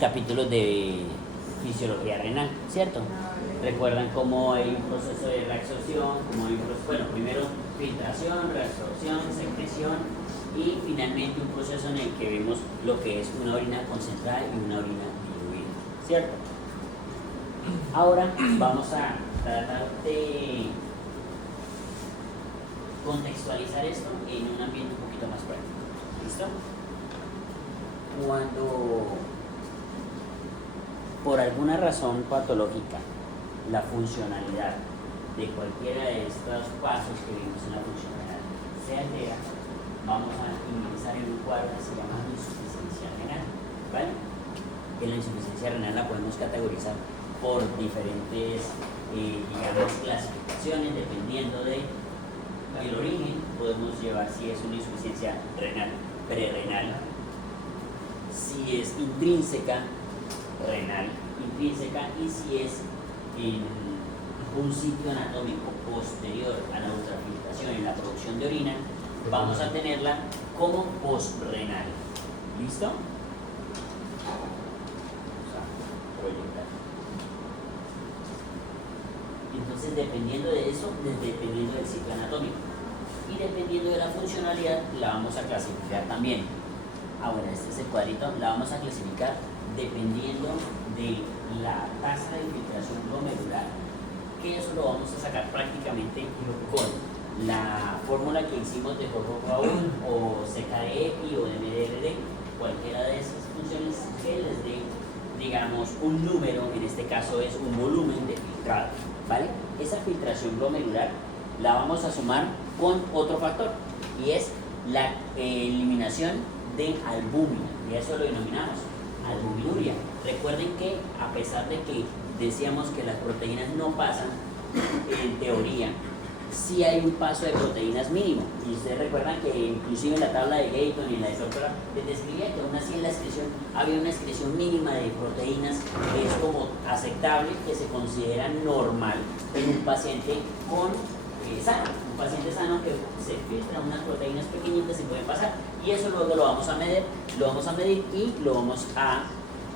Capítulos de fisiología renal, ¿cierto? Recuerdan cómo hay un proceso de reabsorción, cómo hay un proceso, bueno, primero filtración, reabsorción, secreción y finalmente un proceso en el que vemos lo que es una orina concentrada y una orina diluida, ¿cierto? Ahora vamos a tratar de contextualizar esto en un ambiente un poquito más práctico, ¿listo? Cuando por alguna razón patológica la funcionalidad de cualquiera de estos pasos que vimos en la funcionalidad se altera, vamos a ingresar en un cuadro que se llama insuficiencia renal, ¿vale? Que la insuficiencia renal la podemos categorizar por diferentes, digamos, clasificaciones dependiendo de el origen. Podemos llevar si es una insuficiencia renal prerrenal, si es intrínseca renal intrínseca y si es en un sitio anatómico posterior a la ultrafiltración y la producción de orina, vamos a tenerla como postrenal. ¿Listo? Entonces, dependiendo de eso, dependiendo del sitio anatómico y dependiendo de la funcionalidad, la vamos a clasificar también. Ahora, este es el cuadrito, la vamos a clasificar dependiendo de la tasa de infiltración glomerular, que eso lo vamos a sacar prácticamente con la fórmula que hicimos de Jorge-Raúl o CKD-EPI o de MDRD, cualquiera de esas funciones que les dé, digamos, un número, en este caso es un volumen de filtrado, ¿vale? Esa filtración glomerular la vamos a sumar con otro factor y es la eliminación de albúmina, y eso lo denominamos albuminuria. Recuerden que a pesar de que decíamos que las proteínas no pasan, en teoría sí hay un paso de proteínas mínimo, y ustedes recuerdan que inclusive en la tabla de Gayton y en la de Doctora les describía que aún así en la excreción había una excreción mínima de proteínas que es como aceptable, que se considera normal en un paciente con sano, un paciente sano que se filtra unas proteínas pequeñitas y pueden pasar, y eso luego lo vamos a medir y lo vamos a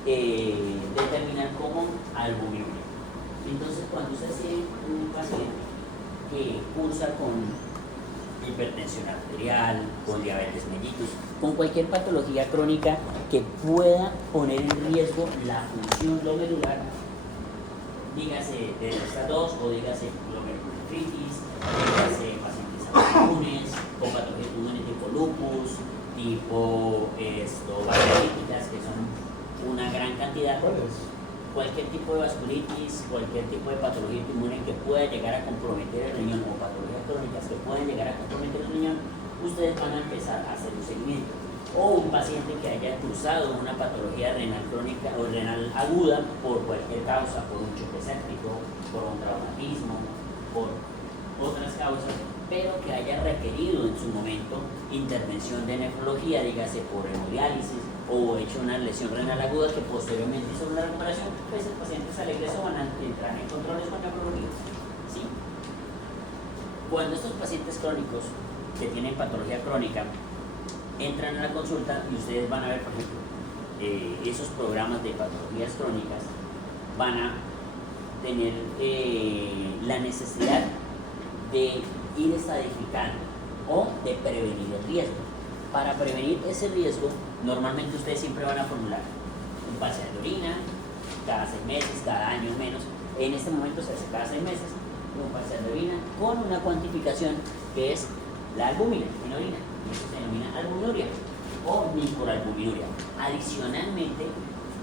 determinar como albuminuria. Entonces, cuando usted tiene un paciente que cursa con hipertensión arterial, con diabetes mellitus, con cualquier patología crónica que pueda poner en riesgo la función glomerular, dígase de estas dos o dígase glomerulonefritis, dígase pacientes autoinmunes, con patologías pulmonares tipo lupus, tipo vasculíticas, que son una gran cantidad. Cualquier tipo de vasculitis, cualquier tipo de patología inmune que pueda llegar a comprometer el riñón o patologías crónicas que puedan llegar a comprometer el riñón, ustedes van a empezar a hacer un seguimiento. O un paciente que haya cruzado una patología renal crónica o renal aguda por cualquier causa, por un choque séptico, por un traumatismo, por otras causas, pero que haya requerido en su momento intervención de nefrología, dígase por hemodiálisis, o hecho una lesión renal aguda que posteriormente hizo una recuperación, pues el paciente al egreso van a entrar en controles con nefrología, ¿sí? Cuando estos pacientes crónicos que tienen patología crónica entran a la consulta y ustedes van a ver, por ejemplo, esos programas de patologías crónicas van a tener la necesidad de ir estadificando o de prevenir el riesgo. Para prevenir ese riesgo, normalmente ustedes siempre van a formular un parcial de orina cada 6 meses, cada año menos. En este momento se hace cada 6 meses un parcial de orina con una cuantificación que es la albúmina en orina, y eso se denomina albuminuria o microalbuminuria. Adicionalmente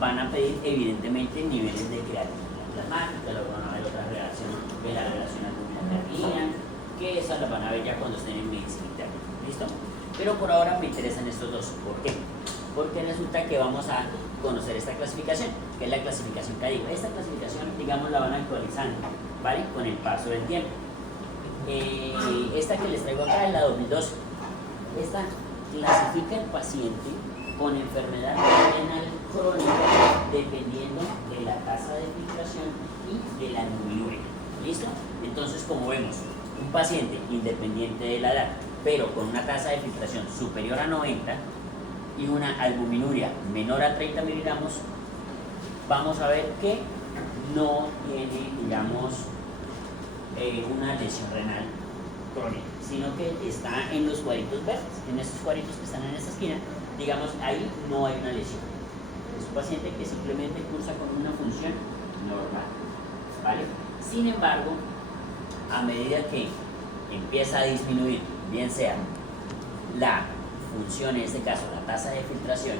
van a pedir evidentemente niveles de creatinina plasmática, luego van a ver otras relaciones de la relación albúmina-creatinina, que esas las van a ver ya cuando estén en medicina interna. ¿Listo? Pero por ahora me interesan estos dos. ¿Por qué? Porque resulta que vamos a conocer esta clasificación, que es la clasificación CADIGO. Esta clasificación, digamos, la van actualizando, ¿vale? Con el paso del tiempo. Esta que les traigo acá es la 2012. Esta clasifica el paciente con enfermedad renal crónica dependiendo de la tasa de filtración y de la albuminuria. ¿Listo? Entonces, como vemos, un paciente independiente de la edad, pero con una tasa de filtración superior a 90 y una albuminuria menor a 30 miligramos, vamos a ver que no tiene, digamos, una lesión renal crónica, sino que está en los cuadritos verdes, en estos cuadritos que están en esta esquina, digamos, ahí no hay una lesión. Es un paciente que simplemente cursa con una función normal, ¿vale? Sin embargo, a medida que empieza a disminuir, bien sea la función, en este caso la tasa de filtración,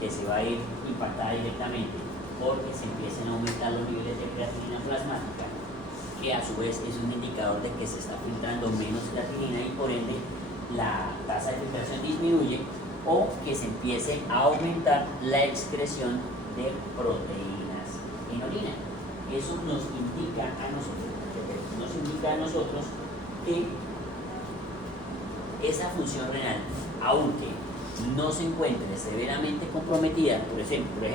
que se va a ir impactada directamente porque se empiecen a aumentar los niveles de creatinina plasmática, que a su vez es un indicador de que se está filtrando menos creatinina y por ende la tasa de filtración disminuye, o que se empiece a aumentar la excreción de proteínas en orina. Eso nos indica a nosotros que esa función renal, aunque no se encuentre severamente comprometida, por ejemplo,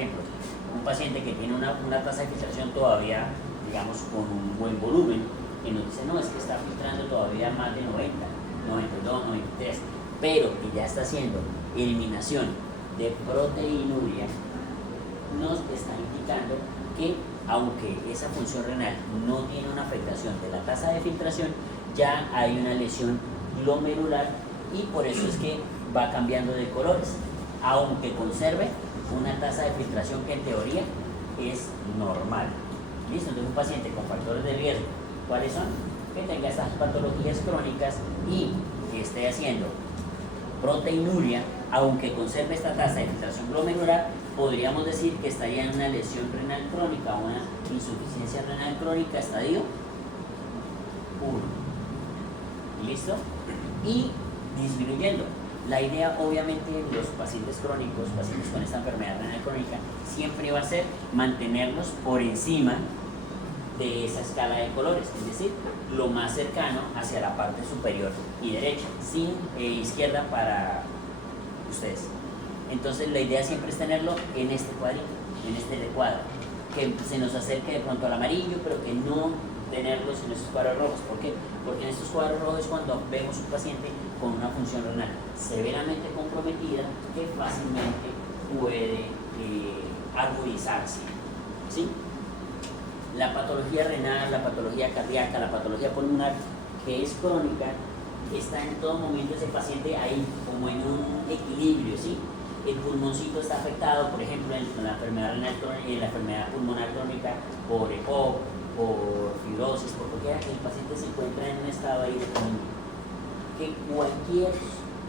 un paciente que tiene una tasa de filtración todavía, digamos, con un buen volumen, que nos dice, no, es que está filtrando todavía más de 90, 92, 93, pero que ya está haciendo eliminación de proteinuria, nos está indicando que aunque esa función renal no tiene una afectación de la tasa de filtración, ya hay una lesión glomerular y por eso es que va cambiando de colores, aunque conserve una tasa de filtración que en teoría es normal. ¿Listo? Entonces un paciente con factores de riesgo, ¿cuáles son? Que tenga estas patologías crónicas y que esté haciendo proteinuria, aunque conserve esta tasa de filtración glomerular, podríamos decir que estaría en una lesión renal crónica o una insuficiencia renal crónica estadio 1. ¿Listo? Y disminuyendo. La idea, obviamente, en los pacientes crónicos, pacientes con esta enfermedad renal crónica, siempre va a ser mantenerlos por encima de esa escala de colores, es decir, lo más cercano hacia la parte superior y derecha, sin izquierda para ustedes. Entonces la idea siempre es tenerlo en este cuadrito, en este cuadro, que se nos acerque de pronto al amarillo, pero que no tenerlos en estos cuadros rojos. ¿Por qué? Porque en estos cuadros rojos es cuando vemos un paciente con una función renal severamente comprometida que fácilmente puede agudizarse, ¿sí? La patología renal, la patología cardíaca, la patología pulmonar, que es crónica, está en todo momento ese paciente ahí, como en un equilibrio, ¿sí? El pulmoncito está afectado, por ejemplo, en la enfermedad renal crónica, en la enfermedad pulmonar crónica por EPOC, por fibrosis, por cualquiera, que el paciente se encuentra en un estado ahí de equilibrio. Que cualquier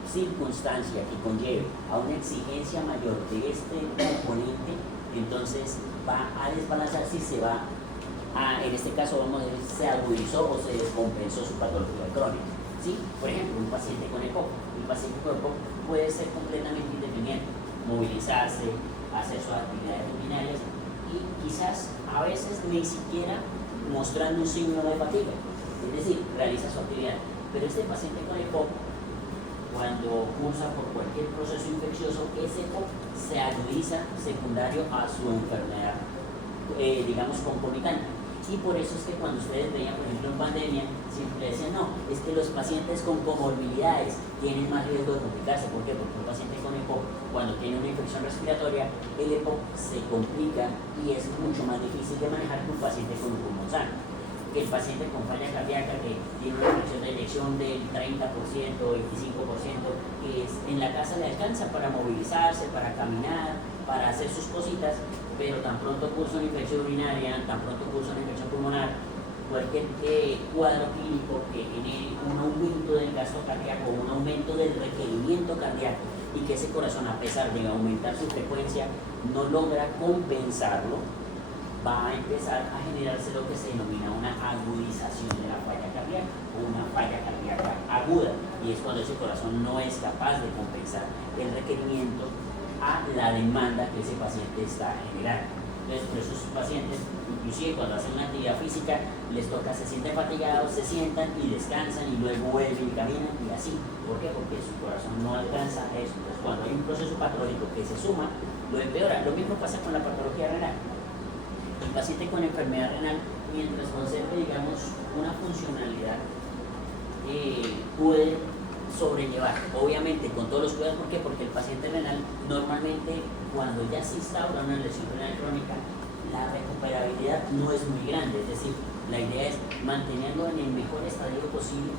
circunstancia que conlleve a una exigencia mayor de este componente, entonces va a desbalancearse y se va a, en este caso vamos a decir, se agudizó o se descompensó su patología crónica, ¿sí? Por ejemplo, un paciente con EPOC, puede ser completamente independiente, movilizarse, hacer sus actividades rutinarias y quizás a veces ni siquiera mostrando un signo de fatiga, es decir, realiza su actividad. Pero este paciente con EPOC, cuando cursa por cualquier proceso infeccioso, ese EPOC se agudiza secundario a su enfermedad, digamos, concomitante. Y por eso es que cuando ustedes veían, por ejemplo, en pandemia, siempre decían, no, es que los pacientes con comorbilidades tienen más riesgo de complicarse. ¿Por qué? Porque un paciente con EPOC, cuando tiene una infección respiratoria, el EPOC se complica y es mucho más difícil de manejar que un paciente con un pulmón sano. Que el paciente con falla cardíaca que tiene una fracción de eyección del 30%, 25%, que en la casa le alcanza para movilizarse, para caminar, para hacer sus cositas, pero tan pronto cursa una infección urinaria, tan pronto cursa una infección pulmonar, cualquier cuadro clínico que genere un aumento del gasto cardíaco, un aumento del requerimiento cardíaco, y que ese corazón, a pesar de aumentar su frecuencia, no logra compensarlo, va a empezar a generarse lo que se denomina una agudización de la falla cardíaca o una falla cardíaca aguda, y es cuando ese corazón no es capaz de compensar el requerimiento a la demanda que ese paciente está generando. Entonces, por esos pacientes, inclusive cuando hacen una actividad física, les toca, se sienten fatigados, se sientan y descansan y luego vuelven y caminan y así. ¿Por qué? Porque su corazón no alcanza eso. Entonces, cuando hay un proceso patológico que se suma, lo empeora. Lo mismo pasa con la patología renal. El paciente con enfermedad renal, mientras conserve, digamos, una funcionalidad, puede sobrellevar, obviamente con todos los cuidados. ¿Por qué? Porque el paciente renal normalmente, cuando ya se instaura una lesión renal crónica, la recuperabilidad no es muy grande, es decir, la idea es mantenerlo en el mejor estadio posible,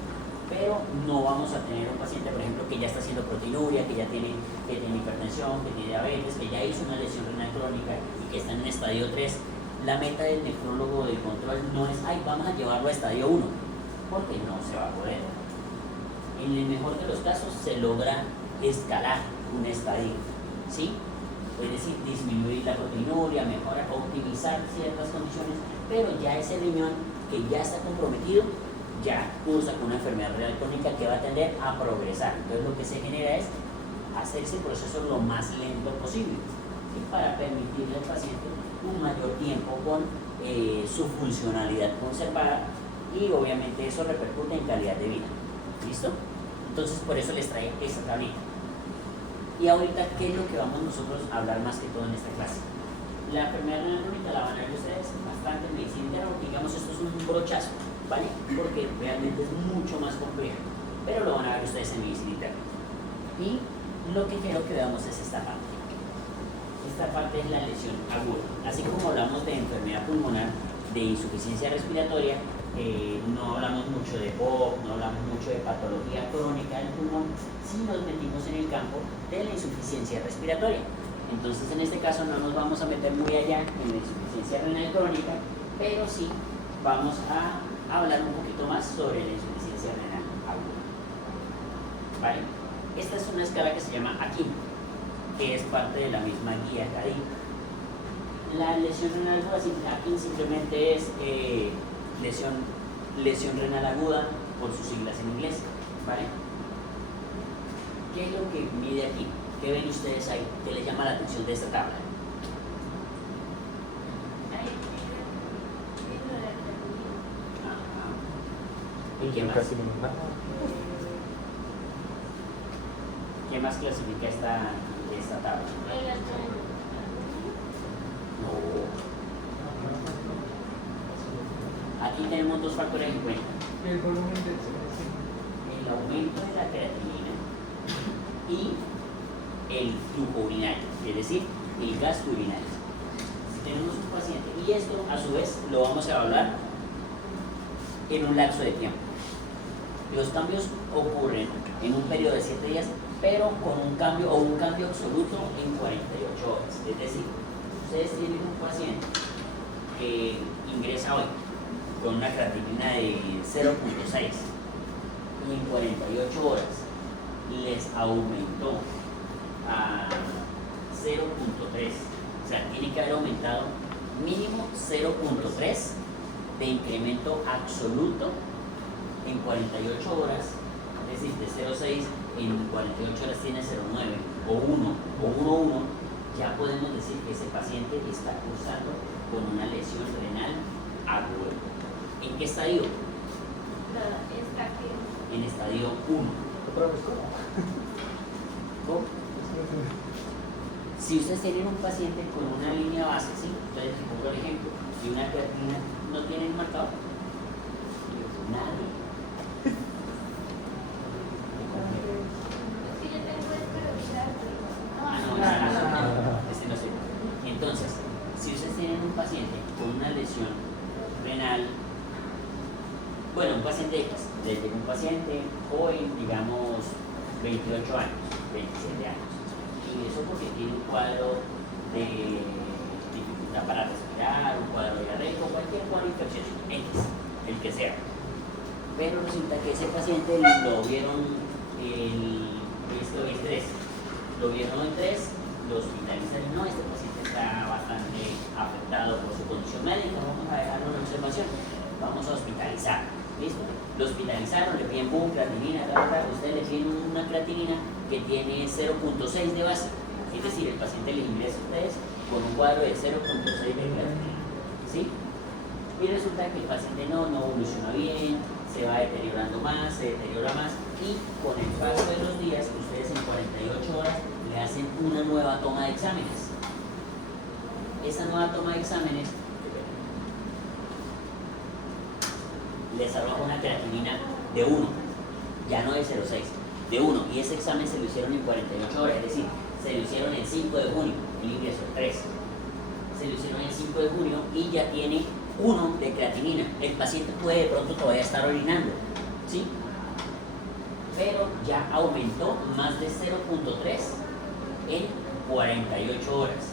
pero no vamos a tener un paciente, por ejemplo, que ya está haciendo proteinuria, que tiene hipertensión, que tiene diabetes, que ya hizo una lesión renal crónica y que está en un estadio 3. La meta del nefrólogo del control no es, ay, vamos a llevarlo a estadio 1, porque no se va a poder. En el mejor de los casos se logra escalar un estadio, ¿sí? Es decir, disminuir la proteinuria, mejorar, optimizar ciertas condiciones, pero ya ese riñón que ya está comprometido, ya cursa con una enfermedad renal crónica que va a tender a progresar. Entonces lo que se genera es hacer ese proceso lo más lento posible, ¿sí? Para permitirle al paciente un mayor tiempo con su funcionalidad conservada y obviamente eso repercute en calidad de vida. ¿Listo? Entonces por eso les trae esta tablita. Y ahorita, ¿qué es lo que vamos nosotros a hablar más que todo en esta clase? La enfermedad renal crónica la van a ver ustedes bastante en medicina interna, digamos esto es un brochazo, ¿vale? Porque realmente es mucho más complejo, pero lo van a ver ustedes en medicina interna. Y lo que quiero que veamos es esta parte. Esta parte es la lesión aguda. Así como hablamos de enfermedad pulmonar, de insuficiencia respiratoria, no hablamos mucho de POC, no hablamos mucho de patología crónica del pulmón, si nos metimos en el campo de la insuficiencia respiratoria. Entonces en este caso no nos vamos a meter muy allá en la insuficiencia renal crónica, pero sí vamos a hablar un poquito más sobre la insuficiencia renal aguda. ¿Vale? Esta es una escala que se llama AKIN, que es parte de la misma guía CADI. La lesión renal aguda, AKIN simplemente es lesión renal aguda por sus siglas en inglés, ¿vale? ¿Qué es lo que mide aquí? ¿Qué ven ustedes ahí? ¿Qué les llama la atención de esta tabla? ¿Y qué más? ¿Qué más clasifica esta tabla? No. Aquí tenemos dos factores en cuenta. El volumen de secreción. El aumento de la creatinina y el flujo urinario, es decir, el gasto urinario. Si tenemos un paciente, y esto a su vez lo vamos a evaluar en un lapso de tiempo. Los cambios ocurren en un periodo de 7 días, pero con un cambio absoluto en 48 horas. Es decir, ustedes tienen un paciente que ingresa hoy con una creatinina de 0.6 y en 48 horas les aumentó a 0.3, o sea, tiene que haber aumentado mínimo 0.3 de incremento absoluto en 48 horas, es decir, de 0.6 en 48 horas tiene 0.9 o 1 o 1.1, ya podemos decir que ese paciente está cursando con una lesión renal aguda. ¿En qué estadio? En estadio 1. ¿Cómo? Si ustedes tienen un paciente con una línea base, ¿sí? Entonces, por ejemplo, y una creatinina, ¿no tienen marcado? Nadie. No sé. Entonces, si ustedes tienen un paciente con una lesión renal, bueno, un paciente X, desde un paciente joven, digamos 28 años, 27 años, y eso porque tiene un cuadro de dificultad para respirar, un cuadro diarreico, cualquier cuadro infeccioso, X, el que sea. Pero resulta que ese paciente lo vieron el 3, lo vieron el 3, lo hospitalizaron, no, este paciente está bastante afectado por su condición médica, vamos a dejarlo en observación, vamos a hospitalizar, ¿listo? Lo hospitalizaron, le piden boom, creatinina, ustedes le piden una creatinina que tiene 0.6 de base, es decir, el paciente le ingresa a ustedes con un cuadro de 0.6 de creatinina, ¿sí? Y resulta que el paciente no evoluciona bien, se va deteriorando más, se deteriora más, y con el paso de los días, ustedes en 48 horas le hacen una nueva toma de exámenes. Esa nueva toma de exámenes les arroja una creatinina de 1, ya no de 0.6, de 1, y ese examen se lo hicieron en 48 horas, es decir, se lo hicieron el 5 de junio, el ingreso el 3. se lo hicieron el 5 de junio y ya tiene 1 de creatinina. El paciente puede de pronto todavía estar orinando, ¿sí? Pero ya aumentó más de 0.3 en 48 horas.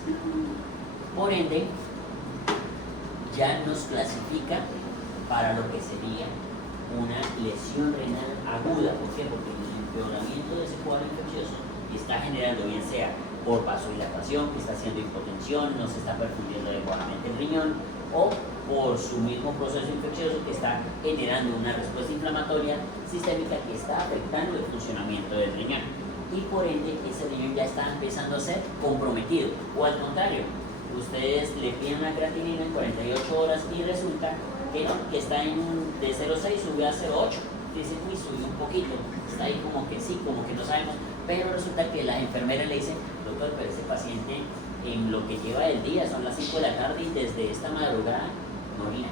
Por ende, ya nos clasifica para lo que sería una lesión renal aguda. ¿Por qué? Porque el empeoramiento de ese cuadro infeccioso está generando, bien sea por vasodilatación, que está haciendo hipotensión, no se está perfundiendo adecuadamente el riñón, o por su mismo proceso infeccioso que está generando una respuesta inflamatoria sistémica que está afectando el funcionamiento del riñón. Y por ende, ese riñón ya está empezando a ser comprometido. O al contrario, ustedes le piden una creatinina en 48 horas y resulta que no, que está de 0.6 subió a 0.8. Dicen, uy, subió un poquito, está ahí como que sí, como que no sabemos, pero resulta que la enfermera le dice, doctor, pero ese paciente en lo que lleva del día son las 5 de la tarde y desde esta madrugada no orina.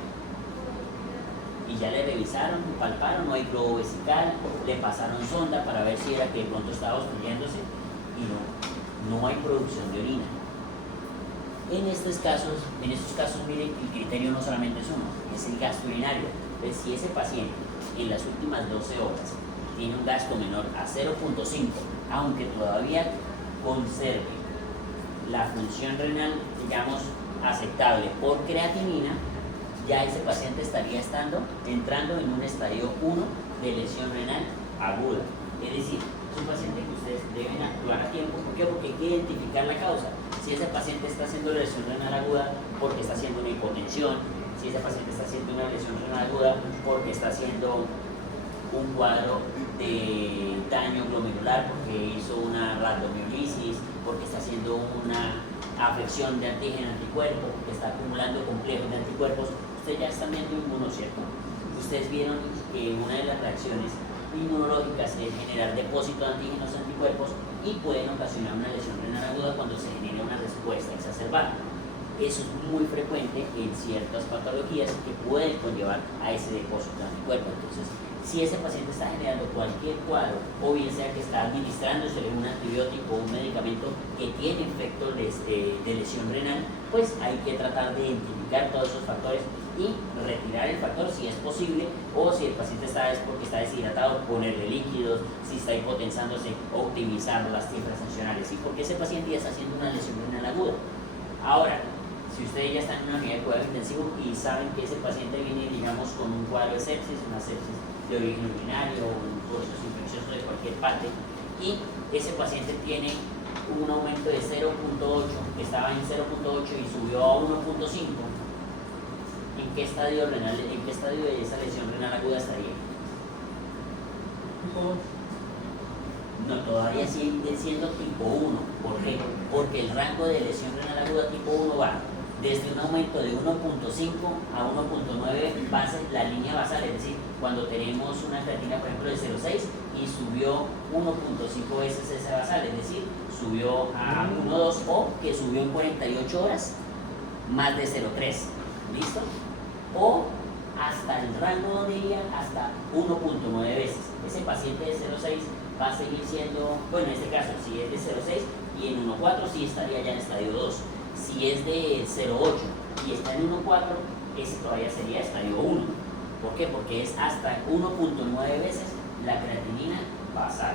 Y ya le revisaron, palparon, no hay globo vesical, le pasaron sonda para ver si era que de pronto estaba obstruyéndose y no hay producción de orina. En estos casos, miren, el criterio no solamente es uno, es el gasto urinario. Entonces, si ese paciente en las últimas 12 horas tiene un gasto menor a 0.5, aunque todavía conserve la función renal, digamos, aceptable por creatinina, ya ese paciente estaría entrando en un estadio 1 de lesión renal aguda. Es decir, es un paciente que ustedes deben actuar a tiempo. ¿Por qué? Porque hay que identificar la causa. Si ese paciente está haciendo lesión renal aguda porque está haciendo una hipotensión, si ese paciente está haciendo una lesión renal aguda porque está haciendo un cuadro de daño glomerular, porque hizo una rhabdomiolisis, porque está haciendo una afección de antígeno anticuerpo, porque está acumulando complejos de anticuerpos, ustedes ya están viendo inmuno, ¿cierto? Ustedes vieron que una de las reacciones inmunológicas es generar depósito de antígenos anticuerpos y pueden ocasionar una lesión renal aguda cuando se genera una respuesta exacerbada. Eso es muy frecuente en ciertas patologías que pueden conllevar a ese depósito de anticuerpos. Entonces, si ese paciente está generando cualquier cuadro, o bien sea que está administrándose un antibiótico o un medicamento que tiene efectos de lesión renal, pues hay que tratar de identificar todos esos factores y retirar el factor si es posible, o si el paciente es porque está deshidratado, ponerle líquidos, si está hipotensándose, optimizar las cifras funcionales, y porque ese paciente ya está haciendo una lesión renal aguda. Ahora, si ustedes ya están en una unidad de cuidado intensivo y saben que ese paciente viene, digamos, con un cuadro de sepsis, una sepsis de origen urinario, un proceso infeccioso de cualquier parte, y ese paciente tiene un aumento de 0.8, que estaba en 0.8 y subió a 1.5, ¿en qué estadio renal, en qué estadio de esa lesión renal aguda estaría? No, todavía sigue siendo tipo 1. ¿Por qué? Porque el rango de lesión renal aguda tipo 1 va desde un aumento de 1.5 a 1.9 base, la línea basal, es decir, cuando tenemos una creatina, por ejemplo, de 0.6 y subió 1.5 veces esa basal, es decir, subió a 1.2, o que subió en 48 horas más de 0.3, ¿listo? O hasta el rango donde iría hasta 1.9 veces. Ese paciente de 0.6 va a seguir siendo, bueno, en este caso, si es de 0.6 y en 1.4 sí estaría ya en estadio 2. Si es de 0.8 y está en 1.4, ese todavía sería estadio 1. ¿Por qué? Porque es hasta 1.9 veces la creatinina basal.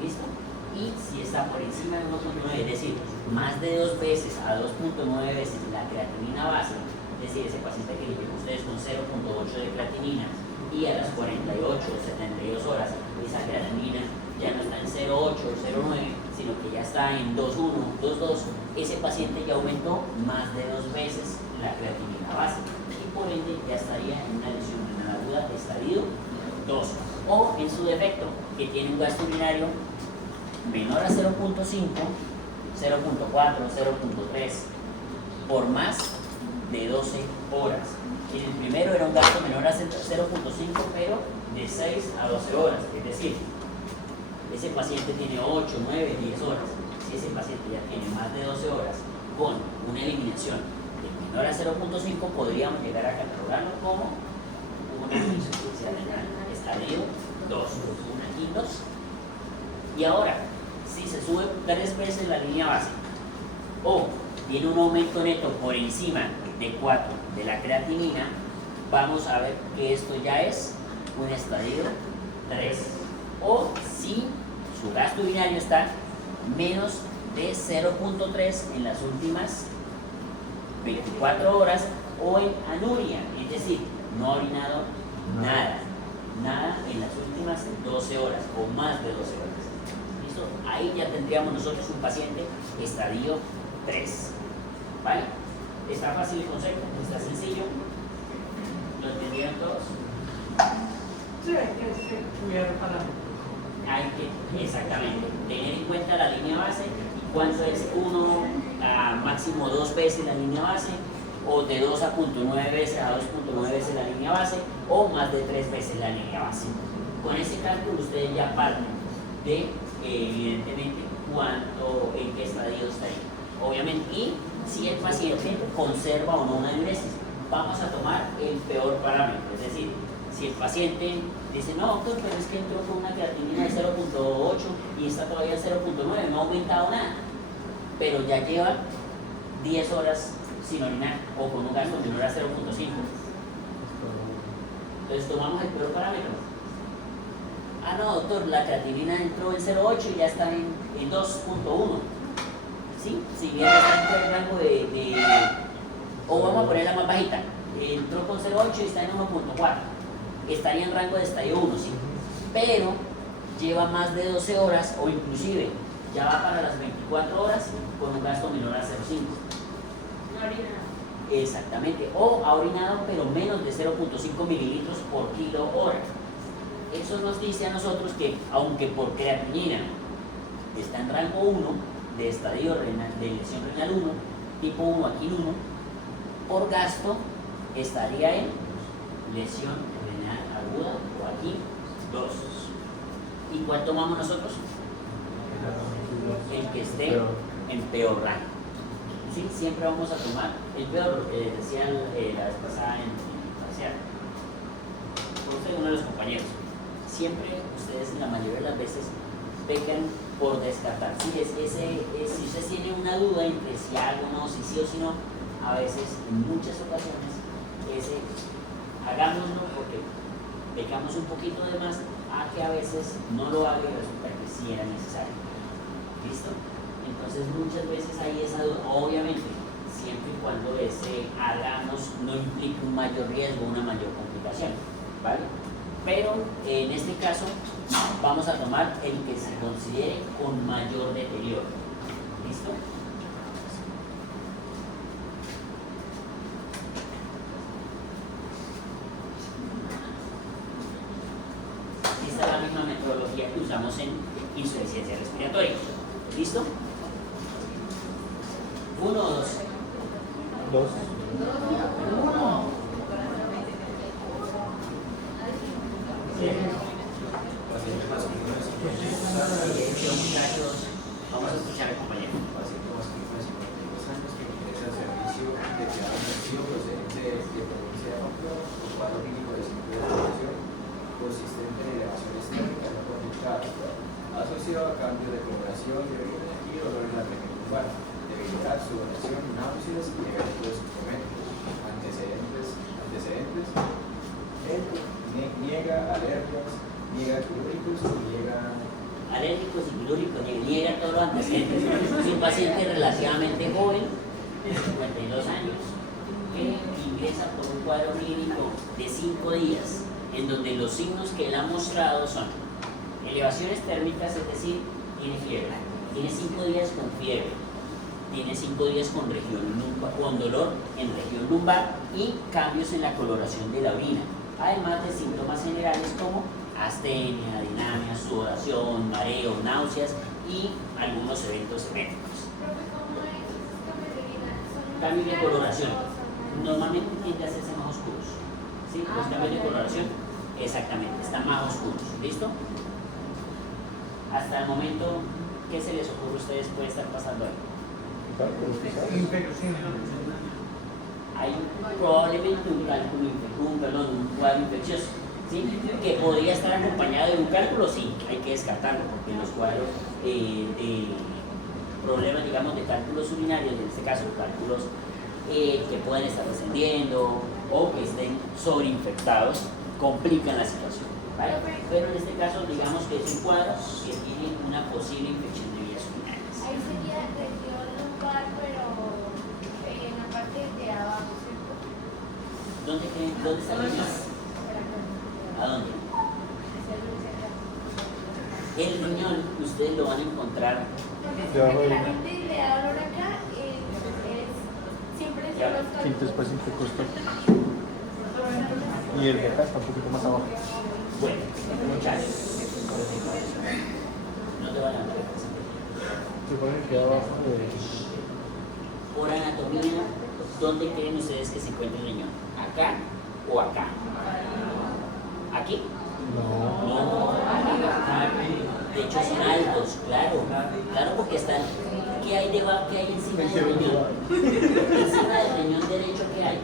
¿Listo? Y si está por encima de 1.9, es decir, más de 2 veces a 2.9 veces la creatinina base, es decir, ese paciente que le ustedes con 0.8 de creatinina y a las 48 o 72 horas esa creatinina ya no está en 0.8 o 0.9, sino que ya está en 2.1, 2.2, ese paciente ya aumentó más de 2 veces la creatinina base y por ende ya estaría en una lesión renal aguda de estadio 2, o en su defecto, que tiene un gasto urinario menor a 0.5, 0.4, 0.3 por más de 12 horas. En el primero era un gasto menor a 0.5, pero de 6 a 12 horas, es decir, ese paciente tiene 8, 9, 10 horas. Si ese paciente ya tiene más de 12 horas con una eliminación de menor a 0.5, podríamos llegar a catalogarlo como una insuficiencia renal estadio 2, una I2. Y ahora, si se sube 3 veces la línea base o tiene un aumento neto por encima de 4 de la creatinina, vamos a ver que esto ya es un estadio 3. O si su gasto urinario está menos de 0.3 en las últimas 24 horas o en anuria, es decir, no ha orinado nada en las últimas 12 horas o más de 12 horas. ¿Listo? Ahí ya tendríamos nosotros un paciente estadio 3. ¿Vale? Está fácil el concepto, está sencillo. ¿Lo entendieron todos? Sí, hay que estudiar para... Hay que, exactamente, tener en cuenta la línea base y cuánto es 1 a máximo 2 veces la línea base, o de 2 a 0.9 veces a 2.9 veces la línea base, o más de 3 veces la línea base. Con ese cálculo ustedes ya parten de, evidentemente, cuánto, en qué estadio está ahí. Obviamente, y si el paciente conserva o no una diuresis. Vamos a tomar el peor parámetro, es decir, si el paciente dice, no, doctor, pero es que entró con una creatinina de 0.8 y está todavía en 0.9, no ha aumentado nada, pero ya lleva 10 horas sin orinar o con un gasto menor a 0.5. Entonces tomamos el peor parámetro. Ah, no, doctor, la creatinina entró en 0.8 y ya está en 2.1. ¿Sí? Si bien está entre el rango o vamos a ponerla más bajita, entró con 0.8 y está en 1.4. Estaría en rango de estadio 1, ¿sí? Pero lleva más de 12 horas o inclusive ya va para las 24 horas con un gasto menor a 0.5. No orina. Exactamente, o ha orinado pero menos de 0.5 mililitros por kilo hora. Eso nos dice a nosotros que aunque por creatinina está en rango 1 de estadio renal, de lesión renal 1, tipo 1 aquí 1, por gasto estaría en lesión renal aguda o aquí 2. ¿Y cuál tomamos nosotros? El que esté en peor rango. ¿Sí? Siempre vamos a tomar el peor, lo que decían la vez pasada en parcial. Por usted, uno de los compañeros. Siempre ustedes, la mayoría de las veces, pecan por descartar. Si usted tiene una duda entre si algo no, si sí o si no, a veces, en muchas ocasiones, hagámoslo porque pecamos un poquito de más a que a veces no lo haga y resulta que sí era necesario. ¿Listo? Entonces muchas veces hay esa duda, obviamente, siempre y cuando ese hagamos no implique un mayor riesgo, una mayor complicación, ¿vale? Pero en este caso vamos a tomar el que se considere con mayor deterioro. ¿Listo? Esta es la misma metodología que usamos en insuficiencia respiratoria. ¿Listo? 1 o 2. 2. Muchachos, vamos a escuchar al compañero. Consistente en elevaciones térmicas no conductadas, asociado a cambio de coloración, de y dolor en la región urbana, debilidad, sudoración, náuseas y eventos psicométricos. Antecedentes, él niega alergias, niega quirúrgicos y niega... Alérgicos y quirúrgicos, niega todos los antecedentes. Es un paciente relativamente joven, de 52 años, que ingresa por un cuadro clínico de 5 días, en donde los signos que él ha mostrado son elevaciones térmicas, es decir, tiene fiebre, tiene 5 días con fiebre, tiene 5 días con dolor en región lumbar y cambios en la coloración de la orina, además de síntomas generales como astenia, dinamia, sudoración, mareo, náuseas y algunos eventos eméticos. Cambios de coloración, normalmente tiende a hacerse más oscuros. ¿Sí? Los cambios de coloración, exactamente, están más oscuros. ¿Listo? Hasta el momento, ¿qué se les ocurre a ustedes puede estar pasando ahí? Infección. Hay probablemente un cuadro infeccioso, ¿sí? Que podría estar acompañado de un cálculo, sí, hay que descartarlo, porque los cuadros problemas, digamos, de cálculos urinarios, en este caso cálculos que pueden estar descendiendo o que estén sobreinfectados, complican la situación, ¿vale? Pero en este caso, digamos que es un cuadro que tiene una posible infección de vías urinarias. Ahí sería región lumbar, pero en la parte de abajo, ¿cierto? ¿Dónde está el riñón? ¿A dónde? El riñón, ustedes lo van a encontrar. Porque siempre que la gente le da dolor acá, siempre son los Quinto espacio intercostal. Y el de acá está un poquito más abajo. Bueno, muchachos. No te van a ver. Se pone que abajo de... Por anatomía, ¿dónde creen ustedes que se encuentra el riñón? ¿Acá o acá? ¿Aquí? No. No, acá. De hecho son altos, claro. Claro, porque están. ¿Qué hay debajo? ¿Qué hay encima del riñón? Encima del riñón derecho, ¿qué hay?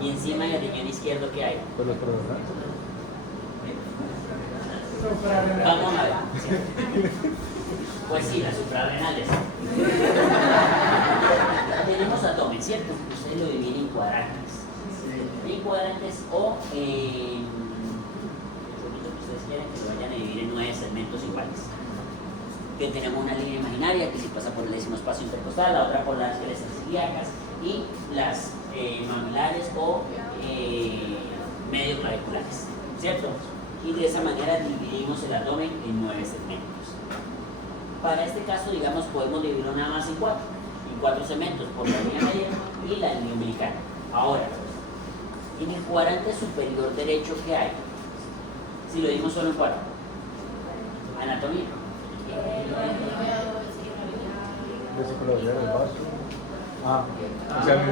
Y encima del riñón izquierdo, ¿qué hay? Por los programas. Vamos a ver. Pues sí, las suprarrenales. Tenemos abdomen, ¿cierto? Ustedes lo dividen en cuadrantes. En cuadrantes o en... que ustedes quieren que lo vayan a dividir en 9 segmentos iguales. Que tenemos una línea imaginaria que si pasa por el 10º espacio intercostal, la otra por las crestas ilíacas y las mamilares o medio claviculares, ¿cierto? Y de esa manera dividimos el abdomen en 9 segmentos. Para este caso, digamos, podemos dividirlo nada más en 4 segmentos, por la línea media y la línea umbilical. Ahora, en el cuadrante superior derecho, ¿qué hay? Si lo dimos solo en 4. Anatomía. Vesicularidad del vaso. Ah, o sea, mi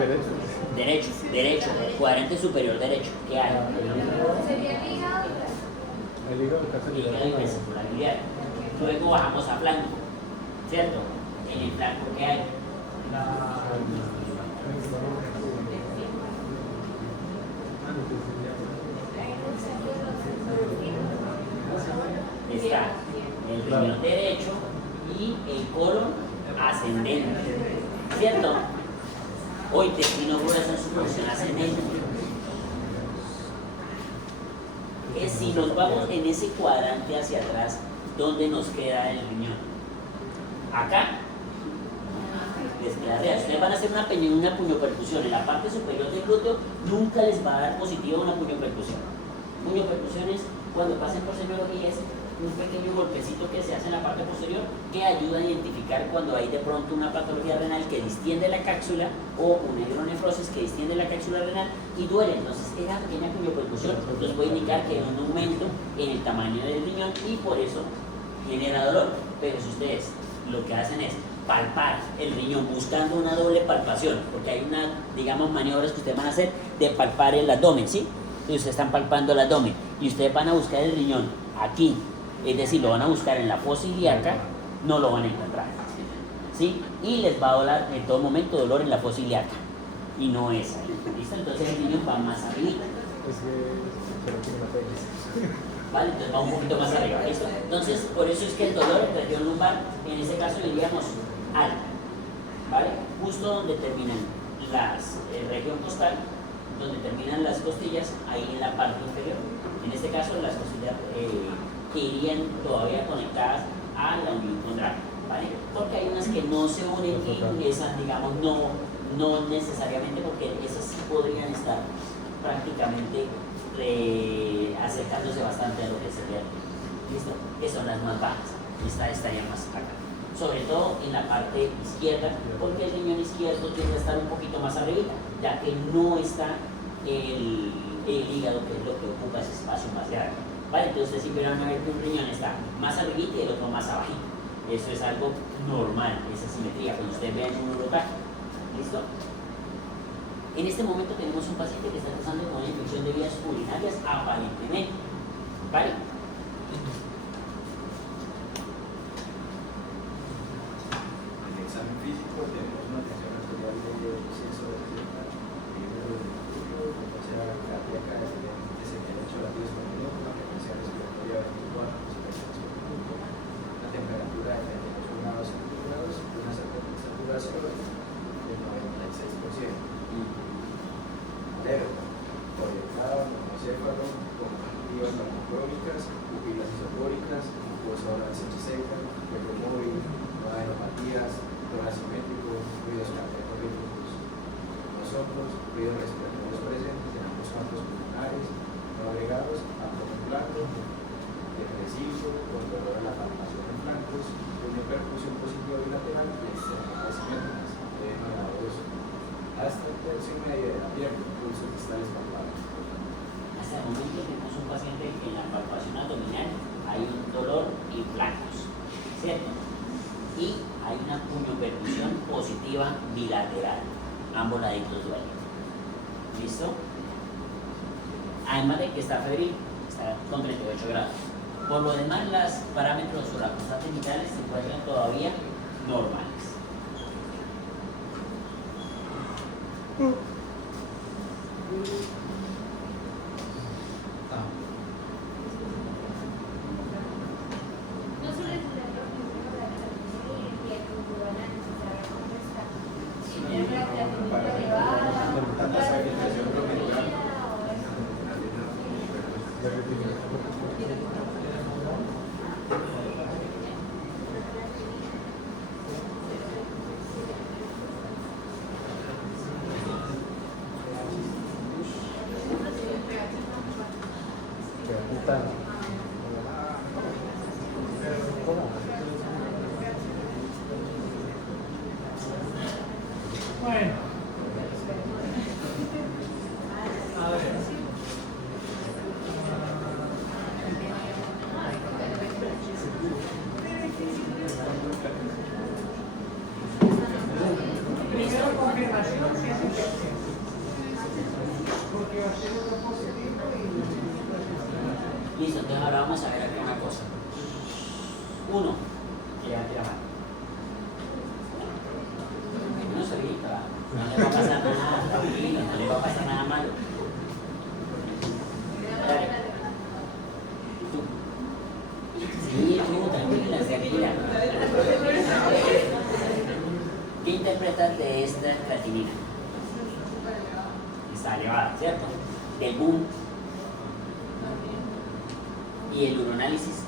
derecho. Derecho, cuadrante superior derecho, ¿qué hay? Sería el hígado. El hígado cáncer Hígado y vesícula biliar. Luego bajamos a flanco, ¿cierto? En el flanco, ¿qué hay? Está el riñón derecho y el colon ascendente, ¿cierto? O intestino grueso en su posición ascendente. Si nos vamos en ese cuadrante hacia atrás, ¿dónde nos queda el riñón? Acá. Les queda real. Ustedes van a hacer una puñopercusión en la parte superior del glúteo, nunca les va a dar positivo una puñopercusión. Puñopercusión es cuando pasen por semiología, es un pequeño golpecito que se hace en la parte posterior que ayuda a identificar cuando hay de pronto una patología renal que distiende la cápsula o una hidronefrosis que distiende la cápsula renal y duele. Entonces, esa pequeña puñopercusión nos puede indicar que hay un aumento en el tamaño del riñón y por eso genera dolor. Pero si ustedes lo que hacen es palpar el riñón buscando una doble palpación, porque hay una, digamos, maniobras que ustedes van a hacer de palpar el abdomen, ¿sí? Entonces ustedes están palpando el abdomen y ustedes van a buscar el riñón aquí, es decir, lo van a buscar en la fosa ilíaca, no lo van a encontrar, ¿sí? Y les va a doler en todo momento dolor en la fosa ilíaca y no es ahí, ¿listo? Entonces el riñón va más arriba. Es que pero tiene una pelvis. ¿Vale? Entonces va un poquito más arriba, ¿listo? Entonces, por eso es que el dolor en región lumbar, en este caso diríamos alta, ¿vale? Justo donde terminan las región costal, donde terminan las costillas, ahí en la parte inferior. En este caso, las costillas que irían todavía conectadas a la unión condral, ¿vale? Porque hay unas que no se unen y esas, digamos, no necesariamente, porque esas sí podrían estar prácticamente acercándose bastante a lo que sería el riñón. ¿Listo? Que son las más bajas. Esta estaría más acá. Sobre todo en la parte izquierda, porque el riñón izquierdo tiende a estar un poquito más arriba, ya que no está el hígado, que es lo que ocupa ese espacio más grande. ¿Vale? Entonces siempre van a ver que un riñón está más arriba y el otro más abajito. Eso es algo normal, esa simetría, cuando ustedes vean un uropaje. ¿Listo? En este momento tenemos un paciente que está pasando con una infección de vías urinarias aparentemente, ¿vale? En el examen físico tenemos una tensión arterial de 160, frecuencia cardíaca de 68 latidos por minuto, una frecuencia respiratoria 24, soplos, ruidos respiratorios presentes en ambos campos pulmonares, no agregados, abdomen blando, depresivo, con dolor en la palpación en flancos, puño percusión positiva bilateral y extremidades simétricas, denominados hasta el tercio y medio de la pierna, pulsos distales palpables. Hasta el momento tenemos un paciente que en la palpación abdominal hay un dolor y flancos, ¿cierto? Y hay una puñopercusión positiva bilateral, ambos laditos duelen. ¿Listo? Además de que está febril, está con 38 grados. Por lo demás, los parámetros o las constantes vitales se encuentran todavía normales. No solo es la propia y el cultural, saber cómo está. Si tiene una creatinina elevada, Tanta estabilización promedural. Bueno. A ver. Primero confirmación si es infección. Porque va a ser otro positivo y... Listo, entonces ahora vamos a ver aquí una cosa. Uno, que levante la mano. Uno solita, no le va a pasar nada, tranquilo, no le va a pasar nada malo. Dale. Tú. Sí, tú, tranquila, tranquila. ¿Qué interpretas de esta creatinina? Está elevada, ¿cierto? Del boom. ¿Y el uroanálisis?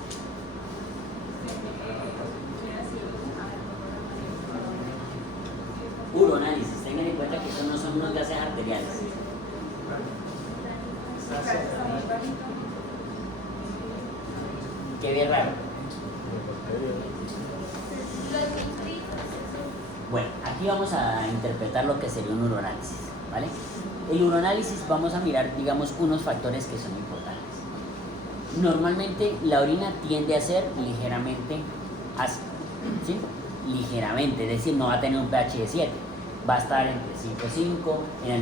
Uroanálisis, tengan en cuenta que estos no son unos gases arteriales. Qué bien raro. Bueno, aquí vamos a interpretar lo que sería un uroanálisis, ¿vale? El uroanálisis vamos a mirar, digamos, unos factores que son importantes. Normalmente la orina tiende a ser ligeramente ácida, ¿sí? Ligeramente, es decir, no va a tener un pH de 7, va a estar entre 5,5, en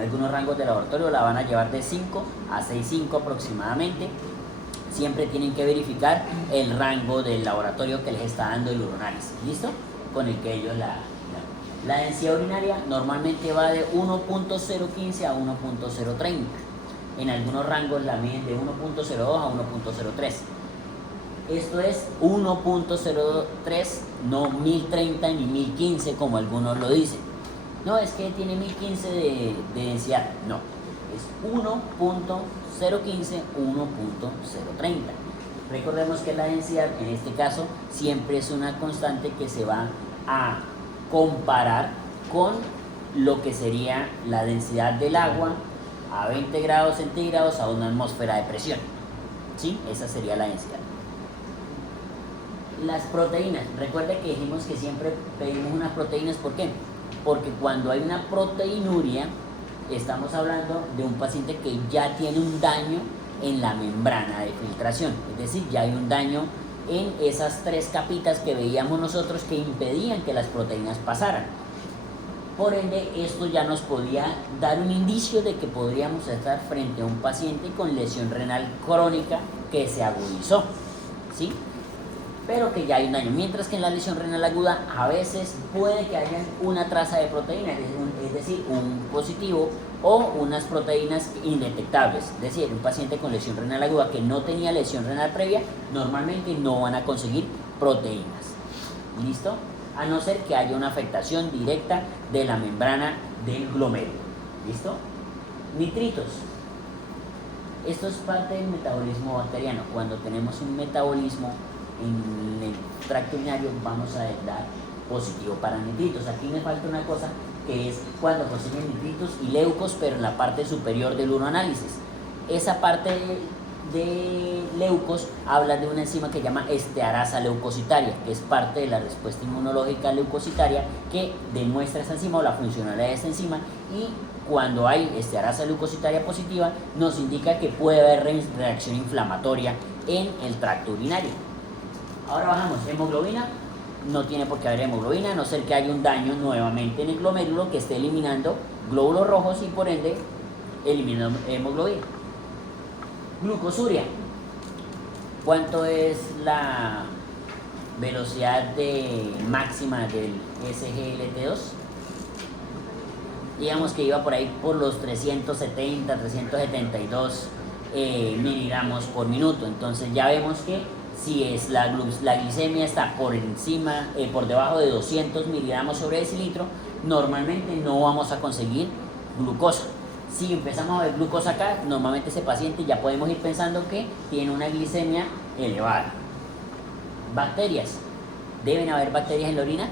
algunos rangos de laboratorio la van a llevar de 5 a 6,5 aproximadamente. Siempre tienen que verificar el rango del laboratorio que les está dando el uroanálisis, ¿listo? Con el que ellos la densidad urinaria normalmente va de 1.015 a 1.030. En algunos rangos la miden de 1.02 a 1.03. Esto es 1.03, no 1030 ni 1015 como algunos lo dicen. No, es que tiene 1015 de densidad. No, es 1.015, 1.030. Recordemos que la densidad en este caso siempre es una constante que se va a comparar con lo que sería la densidad del agua a 20 grados centígrados a una atmósfera de presión. ¿Sí? Esa sería la densidad. Las proteínas, recuerda que dijimos que siempre pedimos unas proteínas, ¿por qué? Porque cuando hay una proteinuria, estamos hablando de un paciente que ya tiene un daño en la membrana de filtración, es decir, ya hay un daño en esas 3 capitas que veíamos nosotros que impedían que las proteínas pasaran. Por ende, esto ya nos podía dar un indicio de que podríamos estar frente a un paciente con lesión renal crónica que se agudizó, ¿sí? Pero que ya hay un daño, mientras que en la lesión renal aguda a veces puede que haya una traza de proteína, es decir, un positivo o unas proteínas indetectables, es decir, un paciente con lesión renal aguda que no tenía lesión renal previa, normalmente no van a conseguir proteínas, ¿listo? A no ser que haya una afectación directa de la membrana del glomérulo, ¿listo? Nitritos. Esto es parte del metabolismo bacteriano. Cuando tenemos un metabolismo en el tracto urinario vamos a dar positivo para nitritos. Aquí me falta una cosa que es cuando consiguen nitritos y leucos, pero en la parte superior del uroanálisis. Esa parte de leucos habla de una enzima que se llama estearasa leucocitaria, que es parte de la respuesta inmunológica leucocitaria que demuestra esta enzima o la funcionalidad de esta enzima, y cuando hay estearasa leucocitaria positiva nos indica que puede haber reacción inflamatoria en el tracto urinario. Ahora bajamos, hemoglobina, no tiene por qué haber hemoglobina, a no ser que haya un daño nuevamente en el glomérulo que esté eliminando glóbulos rojos y por ende eliminando hemoglobina. Glucosuria, ¿cuánto es la velocidad máxima del SGLT2? Digamos que iba por ahí por los 370, 372 miligramos por minuto. Entonces ya vemos que si es la glicemia está por encima, por debajo de 200 miligramos sobre decilitro, normalmente no vamos a conseguir glucosa. Si empezamos a ver glucosa acá, normalmente ese paciente ya podemos ir pensando que tiene una glicemia elevada. Bacterias. ¿Deben haber bacterias en la orina?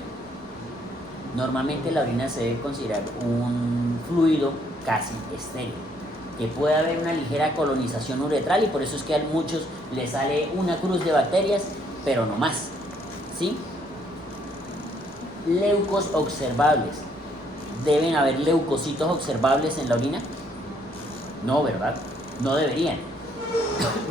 Normalmente la orina se debe considerar un fluido casi estéril, que puede haber una ligera colonización uretral y por eso es que a muchos les sale una cruz de bacterias, pero no más, ¿sí? Leucos observables. ¿Deben haber leucocitos observables en la orina? No, ¿verdad? No deberían.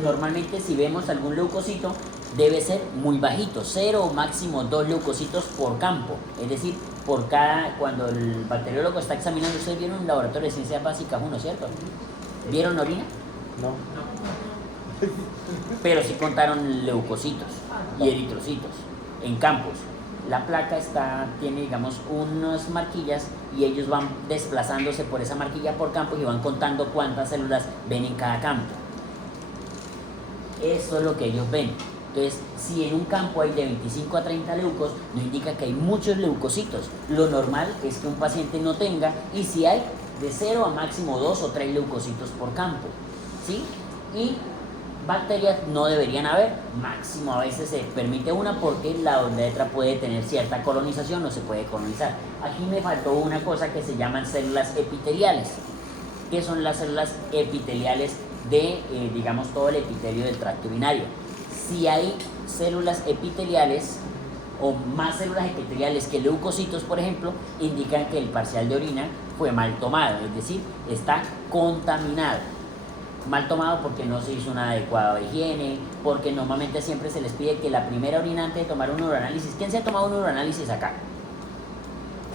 Normalmente si vemos algún leucocito debe ser muy bajito, 0 o máximo 2 leucocitos por campo, es decir, por cada, cuando el bacteriólogo está examinando, ustedes vieron un laboratorio de ciencias básicas 1, ¿cierto? ¿Vieron orina? No. Pero sí contaron leucocitos y eritrocitos en campos. La placa tiene, digamos, unas marquillas y ellos van desplazándose por esa marquilla por campo y van contando cuántas células ven en cada campo. Eso es lo que ellos ven. Entonces, si en un campo hay de 25 a 30 leucos, no indica que hay muchos leucocitos. Lo normal es que un paciente no tenga, y si hay, de 0 a máximo 2 o 3 leucocitos por campo, ¿sí? Y bacterias no deberían haber, máximo a veces se permite una porque la uretra puede tener cierta colonización o se puede colonizar. Aquí me faltó una cosa que se llaman células epiteliales. ¿Qué son las células epiteliales de, digamos, todo el epitelio del tracto urinario? Si hay células epiteliales o más células epiteliales que leucocitos, por ejemplo, indican que el parcial de orina fue mal tomado, es decir, está contaminado. Mal tomado porque no se hizo una adecuada higiene, porque normalmente siempre se les pide que la primera orina antes de tomar un uroanálisis. ¿Quién se ha tomado un uroanálisis acá?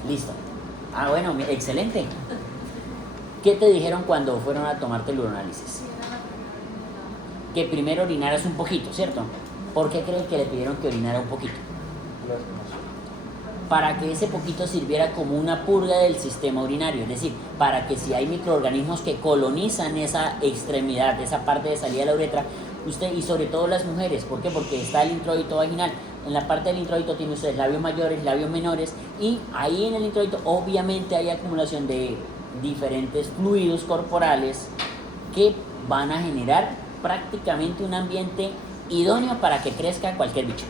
Listo. Ah, bueno, excelente. ¿Qué te dijeron cuando fueron a tomarte el uroanálisis? Que primero orinaras un poquito, ¿cierto? ¿Por qué creen que le pidieron que orinara un poquito? Para que ese poquito sirviera como una purga del sistema urinario, es decir, para que si hay microorganismos que colonizan esa extremidad, esa parte de salida de la uretra, usted, y sobre todo las mujeres, ¿por qué? Porque está el introito vaginal. En la parte del introito tiene ustedes labios mayores, labios menores, y ahí en el introito obviamente hay acumulación de diferentes fluidos corporales que van a generar prácticamente un ambiente idóneo para que crezca cualquier bicho.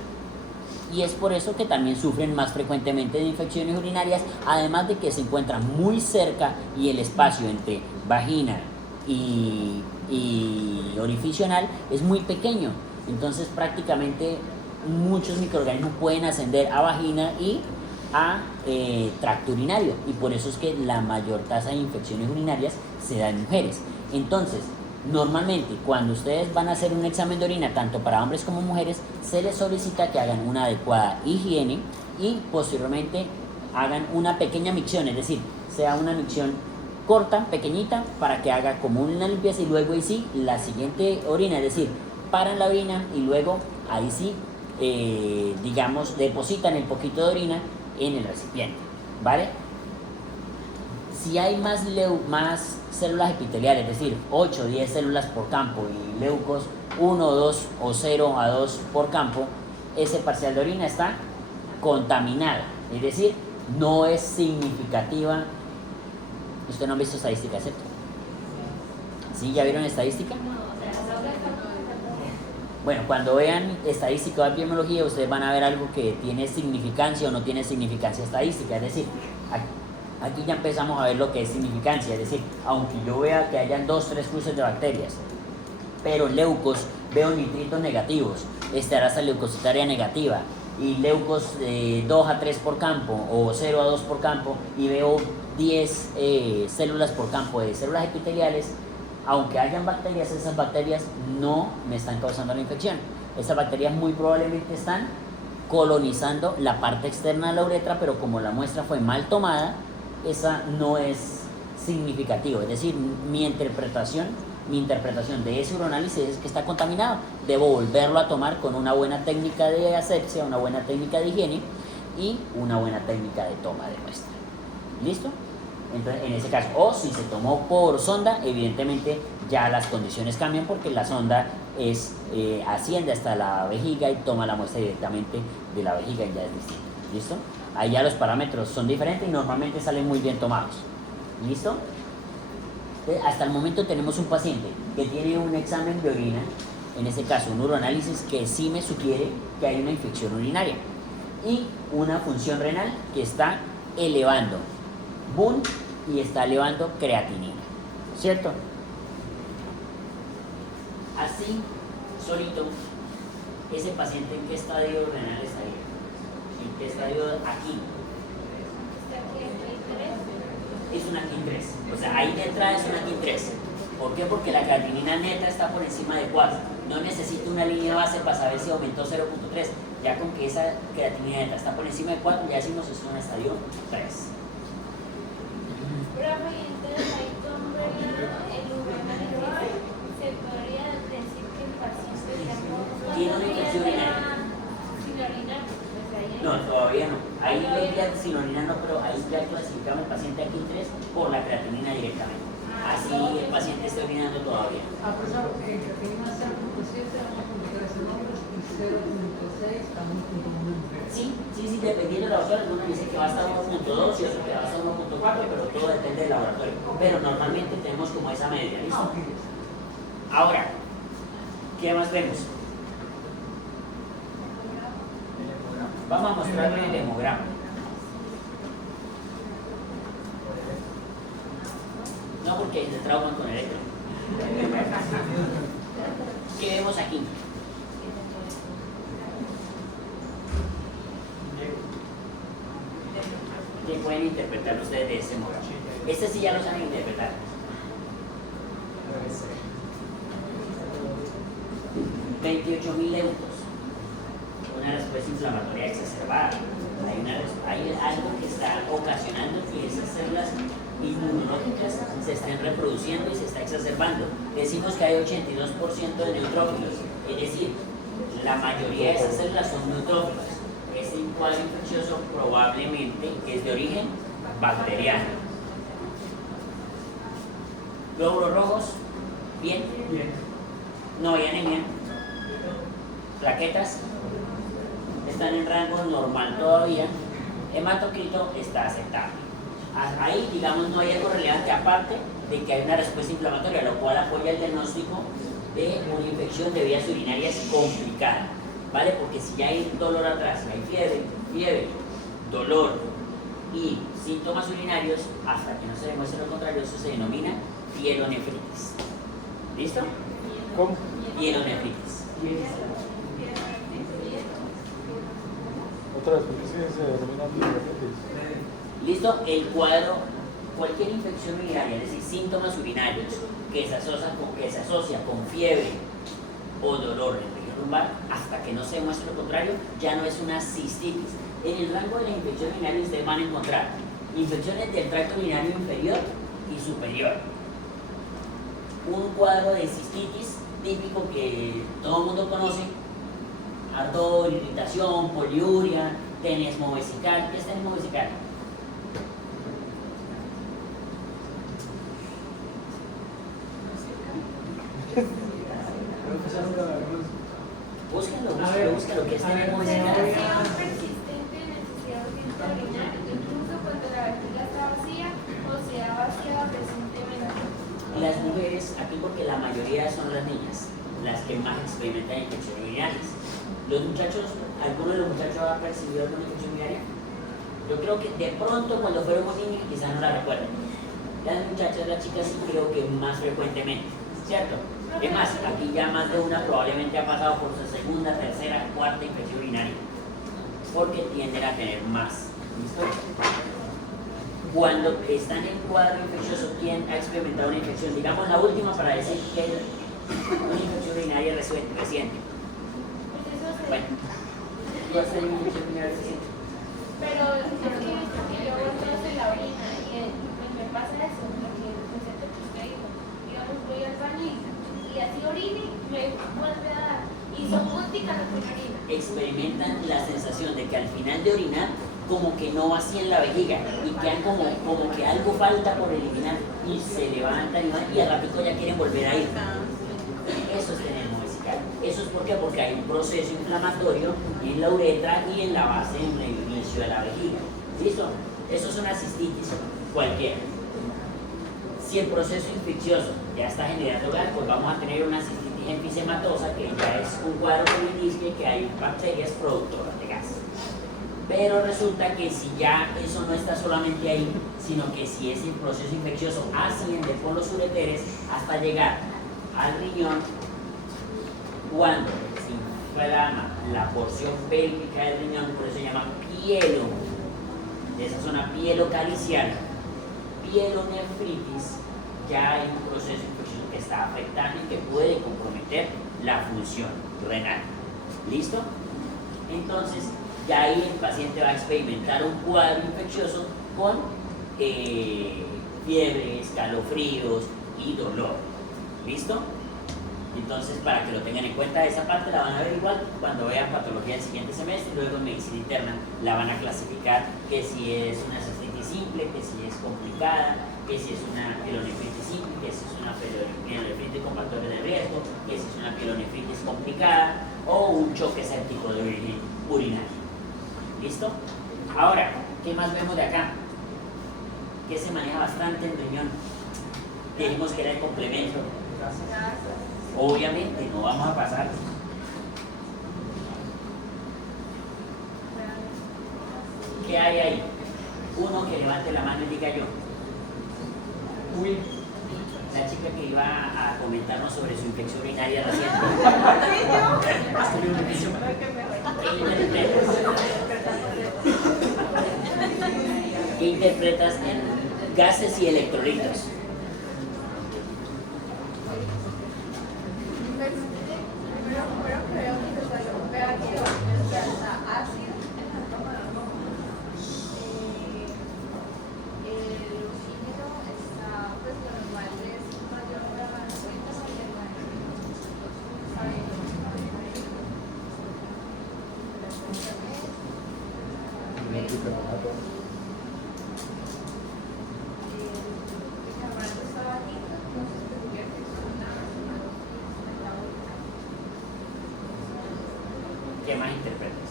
Y es por eso que también sufren más frecuentemente de infecciones urinarias, además de que se encuentran muy cerca y el espacio entre vagina y orificio anal es muy pequeño. Entonces prácticamente muchos microorganismos pueden ascender a vagina y a tracto urinario, y por eso es que la mayor tasa de infecciones urinarias se da en mujeres. Entonces, normalmente cuando ustedes van a hacer un examen de orina, tanto para hombres como mujeres, se les solicita que hagan una adecuada higiene y posteriormente hagan una pequeña micción, es decir, sea una micción corta, pequeñita, para que haga como una limpieza, y luego ahí sí, la siguiente orina, es decir, paran la orina y luego ahí sí, digamos, depositan el poquito de orina en el recipiente, ¿vale? Si hay más células epiteliales, es decir, 8 o 10 células por campo y leucos 1 o 2 o 0 a 2 por campo, ese parcial de orina está contaminado, es decir, no es significativa. ¿Usted no ha visto estadística, cierto? ¿Sí? ¿Ya vieron estadística? Bueno, cuando vean estadística o epidemiología, ustedes van a ver algo que tiene significancia o no tiene significancia estadística. Es decir, aquí ya empezamos a ver lo que es significancia. Es decir, aunque yo vea que hayan 2, 3 cruces de bacterias, pero en leucos veo nitritos negativos, esterasa leucocitaria negativa, y leucos 2 a 3 por campo o 0 a 2 por campo, y veo 10 células por campo de células epiteliales, aunque hayan bacterias, esas bacterias no me están causando la infección. Esas bacterias muy probablemente están colonizando la parte externa de la uretra, pero como la muestra fue mal tomada, esa no es significativo. Es decir, mi interpretación de ese uroanálisis es que está contaminado. Debo volverlo a tomar con una buena técnica de asepsia, una buena técnica de higiene y una buena técnica de toma de muestra. ¿Listo? Entonces, en ese caso, o si se tomó por sonda, evidentemente ya las condiciones cambian porque la sonda asciende hasta la vejiga y toma la muestra directamente de la vejiga y ya es distinto. ¿Listo? Ahí ya los parámetros son diferentes y normalmente salen muy bien tomados. ¿Listo? Hasta el momento tenemos un paciente que tiene un examen de orina, en este caso un uroanálisis que sí me sugiere que hay una infección urinaria y una función renal que está elevando BUN y está elevando creatinina, ¿cierto? Así, solito, ese paciente ¿en qué estadio renal está ahí? ¿En qué estadio aquí? Es una KIN 3, o sea, ahí de entrada es una KIN 3. ¿Por qué? Porque la creatinina neta está por encima de 4. No necesito una línea base para saber si aumentó 0.3. Ya con que esa creatinina neta está por encima de 4, ya decimos es un estadio 3. Profe, entonces ahí con el uroanálisis se podría decir que el paciente tiene una infección urinaria. Sin orinar, pues ahí No, todavía no. Ahí ya sin orinar no, pero ahí ya clasificamos el paciente aquí 3 por la creatinina directamente. Así el paciente está orinando todavía. A pesar de que creatinina 0.7, 1.3 en hombres y 0.6 a 1.1. Sí, dependiendo del laboratorio, algunos dicen que va a estar 1.2 y otros que va a estar 1.4, pero todo depende del laboratorio. Pero normalmente tenemos como esa media, ¿listo? Ahora, ¿qué más vemos? Vamos a mostrarle el hemograma. No, porque se trauman con el electro. ¿Qué vemos aquí? ¿Qué pueden interpretar ustedes de ese hemograma? Este sí ya lo saben interpretar. 28.000 leucos. Una respuesta inflamatoria exacerbada. Hay algo que está ocasionando que esas células inmunológicas se estén reproduciendo y se está exacerbando. Decimos que hay 82% de neutrófilos, es decir, la mayoría de esas células son neutrófilas. Este cuadro infeccioso probablemente es de origen bacteriano. Glóbulos rojos, bien. No hay anemia. Plaquetas están en rango normal todavía. Hematocrito está aceptable. Ahí, digamos, no hay algo relevante aparte de que hay una respuesta inflamatoria, lo cual apoya el diagnóstico de una infección de vías urinarias complicada, ¿vale? Porque si ya hay dolor atrás, si hay fiebre, dolor y síntomas urinarios, hasta que no se demuestre lo contrario, eso se denomina pielonefritis. ¿Listo? ¿Cómo? Pielonefritis. Otra vez, ¿por qué se denomina pielonefritis? ¿Listo? El cuadro, cualquier infección urinaria, es decir, síntomas urinarios que se asocia con fiebre o dolor en el región lumbar, hasta que no se demuestre lo contrario, ya no es una cistitis. En el rango de la infección urinaria ustedes van a encontrar infecciones del tracto urinario inferior y superior. Un cuadro de cistitis típico que todo el mundo conoce: ardor, irritación, poliuria, tenesmo vesical. ¿Qué es tenesmo vesical? Búsquenlo, que es tenesmo vesical. Sensación persistente de necesidad urgente de orinar, incluso cuando la vejiga está vacía o se ha vaciado recientemente. Y las mujeres, aquí porque la mayoría son las niñas, las que más experimentan infecciones urinarias. Los muchachos, ¿alguno de los muchachos ha percibido alguna infección urinaria? Yo creo que de pronto cuando fueron niños quizás no la recuerden. Las muchachas, las chicas sí creo que más frecuentemente, ¿cierto? Es más, aquí ya más de una probablemente ha pasado por su segunda, tercera, cuarta infección urinaria, porque tienden a tener más. ¿Listo? Cuando están en cuadro infeccioso, ¿quién ha experimentado una infección? Digamos la última para decir que es una infección urinaria reciente. Bueno, ¿tú has tenido una infección urinaria reciente? Pero es que yo boto en la orina y pues me pasa eso, lo que el concepto que usted dijo. Digamos, voy al baño y así orine me vuelve a dar. Y son punticas lo que orina. Experimentan la sensación de que al final de orinar como que no vacían la vejiga y quedan como que algo falta por eliminar y se levantan y al ratito ya quieren volver a ir. Eso es tener hemosis vesical. ¿Eso es por qué? Porque hay un proceso inflamatorio en la uretra y en la base, en el inicio de la vejiga. ¿Listo? Eso es una cistitis cualquiera. Si el proceso infeccioso ya está generando gas, pues vamos a tener una cistitis enfisematosa, que ya es un cuadro que indica que hay bacterias productoras de gas. Pero resulta que si ya eso no está solamente ahí, sino que si ese proceso infeccioso asciende por los ureteres hasta llegar al riñón, cuando se inflama la porción pélvica del riñón, por eso se llama pielo, de esa zona pielocalicial, pielonefritis, ya hay un proceso infeccioso que está afectando y que puede comprometer la función renal. ¿Listo? Entonces, ya ahí el paciente va a experimentar un cuadro infeccioso con fiebre, escalofríos y dolor. ¿Listo? Entonces, para que lo tengan en cuenta, esa parte la van a ver igual cuando vean patología del siguiente semestre, y luego en medicina interna la van a clasificar, que si es una cistitis simple, que si es complicada, que si es una pielonefritis simple, que si es una pielonefritis con factores de riesgo, que si es una pielonefritis complicada o un choque séptico de origen urinario. ¿Listo? Ahora, ¿qué más vemos de acá? Que se maneja bastante el riñón. Dijimos que era el complemento. Obviamente, no vamos a pasar. ¿Qué hay ahí? Uno que levante la mano y diga yo. Uy. La chica que iba a comentarnos sobre su infección urinaria reciente. ¿Qué interpretas en gases y electrolitos? Primero creo que se salió un pH está ácido. El oxígeno está, pues lo normal es mayor para la cuenta porque el bicarbonato está bajito, entonces tendría que ser una metabólica. ¿Qué más interpretas?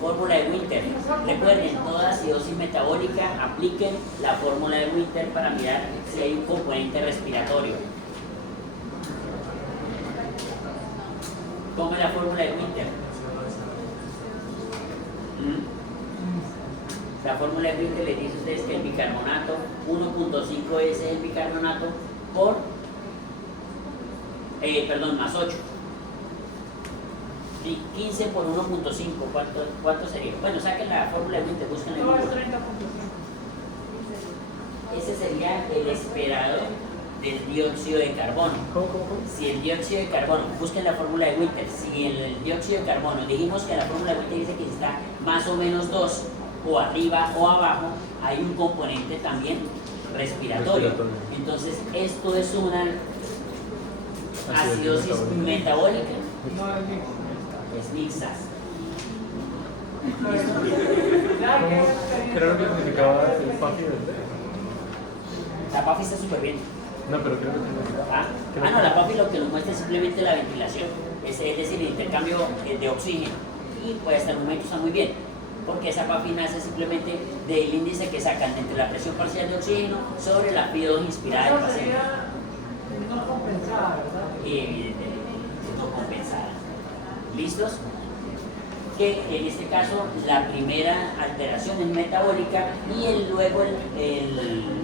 Fórmula de Winter. Recuerden, toda acidosis metabólica, apliquen la fórmula de Winter para mirar si hay un componente respiratorio. ¿Cómo es la fórmula de Winter? La fórmula de Winter les dice a ustedes que el bicarbonato, 1.5 es el bicarbonato por, más 8. Y 15 por 1.5, ¿cuánto sería? Bueno, saquen la fórmula de Winter, busquen el No, es número. 30.5. Ese sería el esperado del dióxido de carbono. ¿Cómo? Si el dióxido de carbono, busquen la fórmula de Winter, si el dióxido de carbono, dijimos que la fórmula de Winter dice que si está más o menos 2, o arriba o abajo, hay un componente también respiratorio. Entonces, esto es una acidosis metabólica. No, es mixto. Es mixta. Ya que Creo que significaba el PAFI del D. La PAFI está súper bien. No, pero creo que significaba. No, la PAFI lo que nos muestra es simplemente la ventilación, es decir, el intercambio de oxígeno, y pues hasta el momento está muy bien. porque esa pafina es simplemente del índice que sacan entre la presión parcial de oxígeno sobre la PO2 inspirada del Eso paciente. sería no compensada, ¿verdad? Y evidentemente no compensada. ¿Listos? Que en este caso la primera alteración es metabólica y luego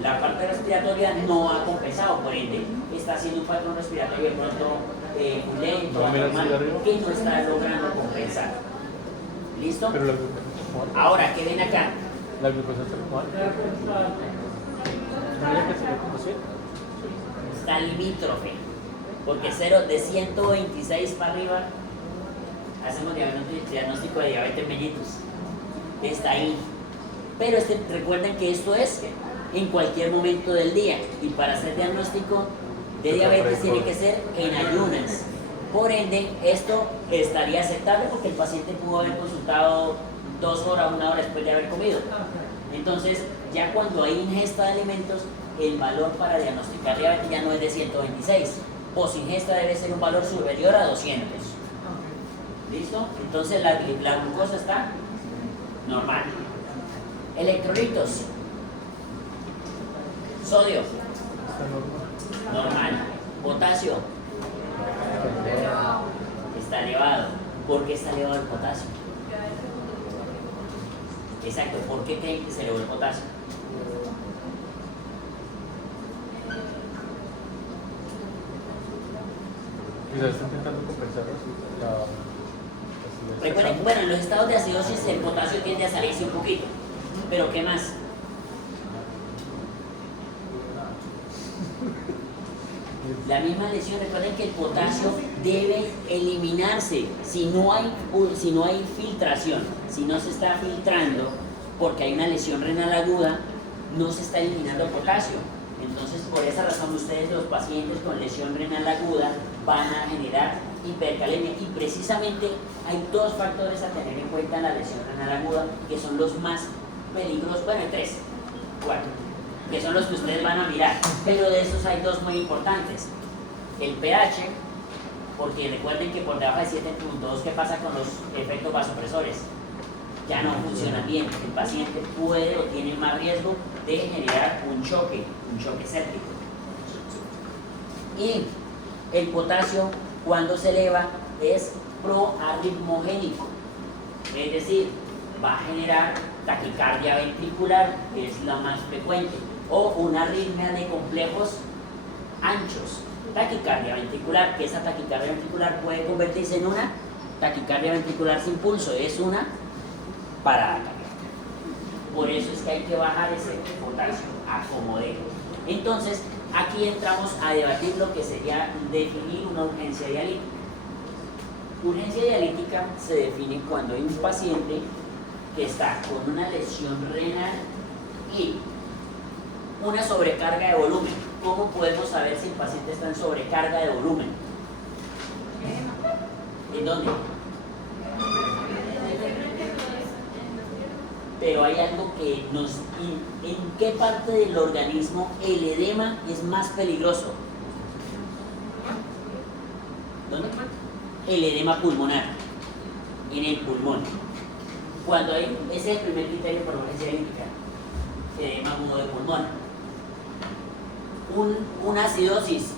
la parte respiratoria no ha compensado, por ende está haciendo un patrón respiratorio de pronto lento, No, mira, anormal, sí, arriba. que no está logrando compensar. ¿Listo? Pero la glucosa está mal. Ahora, ¿qué ven acá? La glucosa está mal. ¿No había que hacerlo como así? Está limítrofe, porque de 126 para arriba hacemos diagnóstico de diabetes mellitus. Está ahí. Pero recuerden que esto es en cualquier momento del día y para hacer diagnóstico de diabetes tiene que ser en ayunas. Por ende, esto estaría aceptable porque el paciente pudo haber consultado 2 horas, 1 hora después de haber comido. Entonces, ya cuando hay ingesta de alimentos, el valor para diagnosticar diabetes ya no es de 126. Post-ingesta debe ser un valor superior a 200. ¿Listo? Entonces la glucosa está normal. Electrolitos. Sodio, Está normal. normal. Potasio, está elevado. ¿Por qué está elevado el potasio? Exacto, ¿por qué creen que se elevó el potasio? Quizás está intentando compensar la Recuerden, bueno, en los estados de acidosis el potasio tiende a salirse un poquito. Pero ¿qué más? La misma lesión, recuerden que el potasio debe eliminarse si no hay filtración, si no se está filtrando porque hay una lesión renal aguda, no se está eliminando el potasio. Entonces, por esa razón, ustedes, los pacientes con lesión renal aguda, van a generar hipercalemia. Y precisamente hay 2 factores a tener en cuenta en la lesión renal aguda, que son los más peligrosos. Bueno, hay 3, 4, que son los que ustedes van a mirar. Pero de esos hay 2 muy importantes. El pH, porque recuerden que por debajo de 7.2, ¿qué pasa con los efectos vasopresores? Ya no funcionan bien. El paciente puede o tiene más riesgo de generar un choque séptico. Y el potasio, cuando se eleva, es proarritmogénico, es decir, va a generar taquicardia ventricular, que es la más frecuente, o una arritmia de complejos anchos. Taquicardia ventricular, que esa taquicardia ventricular puede convertirse en una taquicardia ventricular sin pulso, es una parada cardíaca. Por eso es que hay que bajar ese potasio a como dé. Entonces, aquí entramos a debatir lo que sería definir una urgencia dialítica. Urgencia dialítica se define cuando hay un paciente que está con una lesión renal y una sobrecarga de volumen. ¿Cómo podemos saber si el paciente está en sobrecarga de volumen? ¿En dónde? Pero hay algo que ¿en qué parte del organismo el edema es más peligroso? ¿Dónde? El edema pulmonar, en el pulmón. Cuando hay, ese es el primer criterio para urgencia dialítica, edema agudo de pulmón. Una acidosis.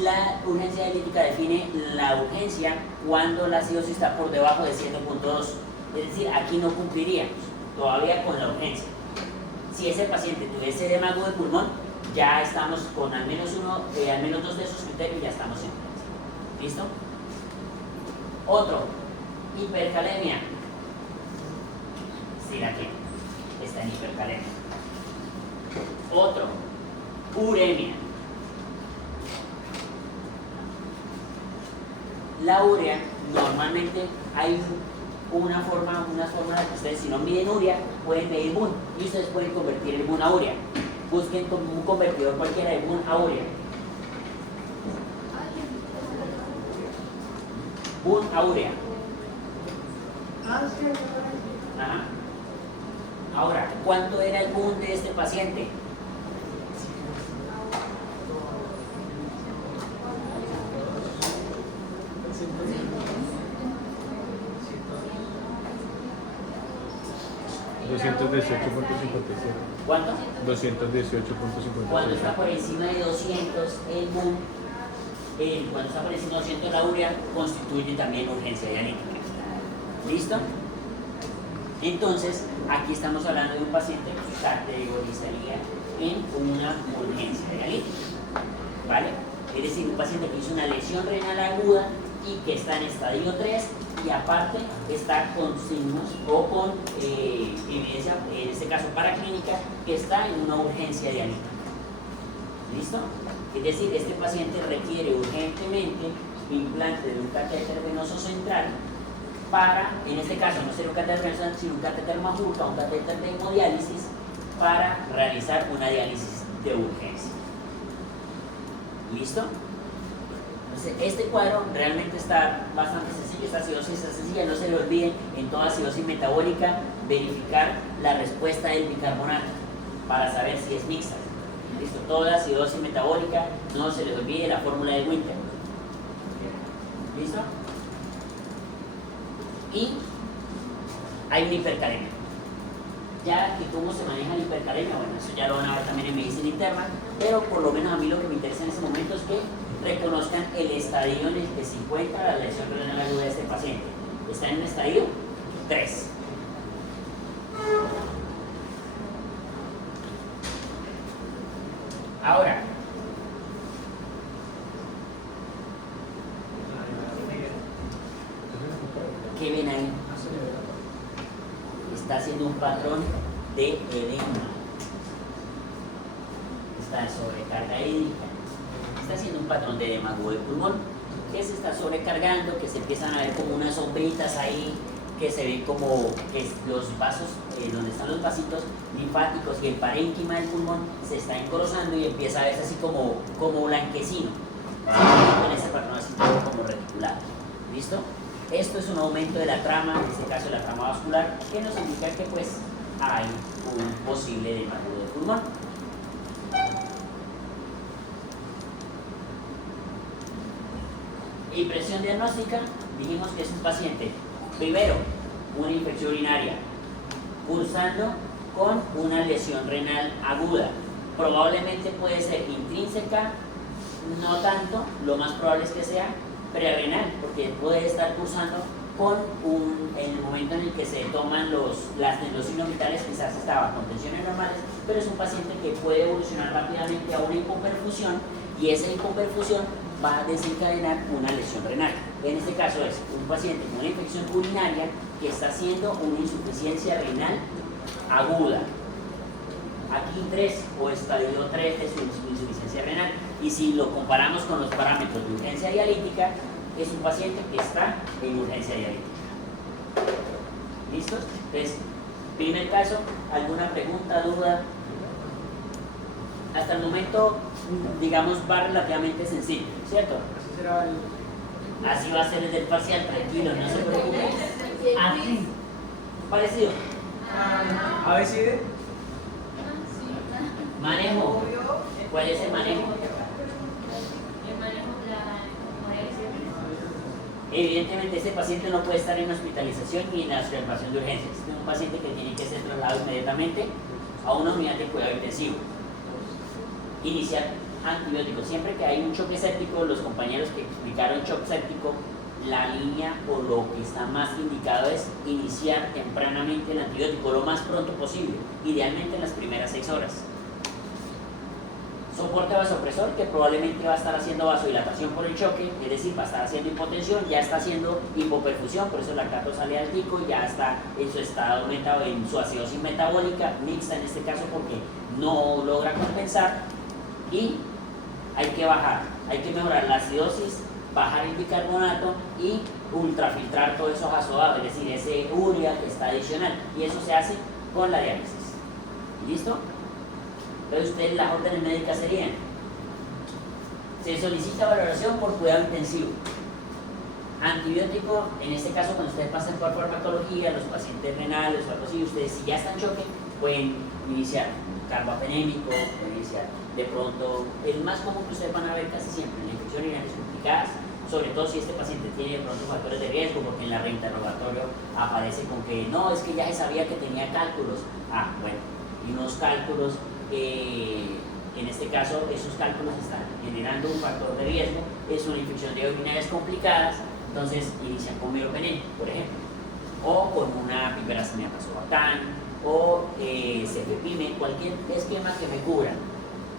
La urgencia dialítica define la urgencia cuando la acidosis está por debajo de 7.2. Es decir, aquí no cumpliríamos todavía con la urgencia. Si ese paciente tuviese edema agudo de pulmón, ya estamos con al menos 2 de esos criterios y ya estamos en urgencia. ¿Listo? Otro, hipercalemia. Sí, aquí está en hipercalemia. Otro, uremia. La urea, normalmente hay unas formas que ustedes, si no miden urea, pueden medir BUN y ustedes pueden convertir el BUN a urea. Busquen como un convertidor cualquiera de BUN a urea. BUN a urea. Ajá. Ahora, ¿cuánto era el BUN de este paciente? 218.57. ¿Cuánto? 218.57. Cuando está por encima de 200 el boom, cuando está por encima de 200 la urea, constituye también urgencia dialítica. ¿Listo? Entonces, aquí estamos hablando de un paciente que categorizaría en una urgencia dialítica. ¿Vale? Es decir, un paciente que hizo una lesión renal aguda y que está en estadio 3 y aparte está con signos o con evidencia, en este caso paraclínica, que está en una urgencia dialítica. ¿Listo? Es decir, este paciente requiere urgentemente implante de un catéter venoso central para, en este caso no sería un catéter venoso, sino un catéter Majorca, un catéter de hemodiálisis para realizar una diálisis de urgencia. ¿Listo? Entonces, este cuadro realmente está bastante sencillo, esta acidosis es sencilla, no se le olviden en toda acidosis metabólica verificar la respuesta del bicarbonato para saber si es mixta. ¿Listo? Toda acidosis metabólica, no se les olvide la fórmula de Winter. ¿Listo? Y hay una hipercalemia. Ya que cómo se maneja la hipercalemia, bueno, eso ya lo van a ver también en medicina interna, pero por lo menos a mí lo que me interesa en ese momento es que reconozcan el estadio en el que se encuentra la lesión renal aguda de este paciente. Está en un estadio 3. Ahora, ¿qué ven ahí? Está haciendo un patrón de edema. Está en sobrecarga hídrica. Está haciendo un patrón de edema agudo del pulmón. Que se está sobrecargando, que se empiezan a ver como unas sombritas ahí, que se ven como que los vasos, donde están los vasitos linfáticos y el parénquima del pulmón se está engrosando y empieza a verse así como blanquecino. Con ese patrón así como reticulado. ¿Listo? Esto es un aumento de la trama, en este caso de la trama vascular, que nos indica que pues hay un posible edema agudo del pulmón. Impresión diagnóstica, dijimos que es un paciente, primero, una infección urinaria, cursando con una lesión renal aguda. Probablemente puede ser intrínseca, no tanto, lo más probable es que sea prerrenal, porque puede estar cursando con en el momento en el que se toman los signos vitales, quizás estaba con tensiones normales, pero es un paciente que puede evolucionar rápidamente a una hipoperfusión y esa hipoperfusión va a desencadenar una lesión renal. En este caso es un paciente con una infección urinaria que está haciendo una insuficiencia renal aguda. Aquí 3 o estadio 3 es una insuficiencia renal. Y si lo comparamos con los parámetros de urgencia dialítica, es un paciente que está en urgencia dialítica. ¿Listos? Entonces, primer caso, ¿alguna pregunta, duda? Hasta el momento, digamos, va relativamente sencillo, ¿cierto? Así será el... Así va a ser el del parcial, tranquilo, no se preocupen. Así, parecido. A ver si de... Manejo. ¿Cuál es el manejo? El manejo de la hemorragia. Evidentemente, este paciente no puede estar en hospitalización ni en la observación de urgencias. Es un paciente que tiene que ser trasladado inmediatamente a una unidad de cuidado intensivo. Iniciar antibióticos. Siempre que hay un choque séptico, los compañeros que explicaron shock séptico, la línea o lo que está más indicado es iniciar tempranamente el antibiótico lo más pronto posible, idealmente en las primeras 6 horas. Soporte vasopresor, que probablemente va a estar haciendo vasodilatación por el choque, es decir, va a estar haciendo hipotensión, ya está haciendo hipoperfusión, por eso el lactato sale altico, ya está en su estado en su acidosis metabólica mixta en este caso porque no logra compensar. Y hay que bajar, hay que mejorar la acidosis, bajar el bicarbonato y ultrafiltrar todos esos azodados, es decir, ese urea que está adicional, y eso se hace con la diálisis. ¿Listo? Entonces ustedes las órdenes médicas serían: se solicita valoración por cuidado intensivo, antibiótico, en este caso cuando ustedes pasan por farmacología, los pacientes renales o algo así, ustedes si ya están en choque pueden iniciar carbapenémico, pueden iniciar de pronto, el más común que ustedes van a ver casi siempre en infecciones urinarias complicadas sobre todo si este paciente tiene de pronto factores de riesgo, porque en la reinterrogatorio aparece con que no, es que ya se sabía que tenía cálculos. Ah, bueno, y unos cálculos, en este caso, esos cálculos están generando un factor de riesgo, es una infección de vías urinarias complicadas, entonces inician con meropenem, por ejemplo, o con una piperacemia pasobatán, o cefepime, cualquier esquema que me cubra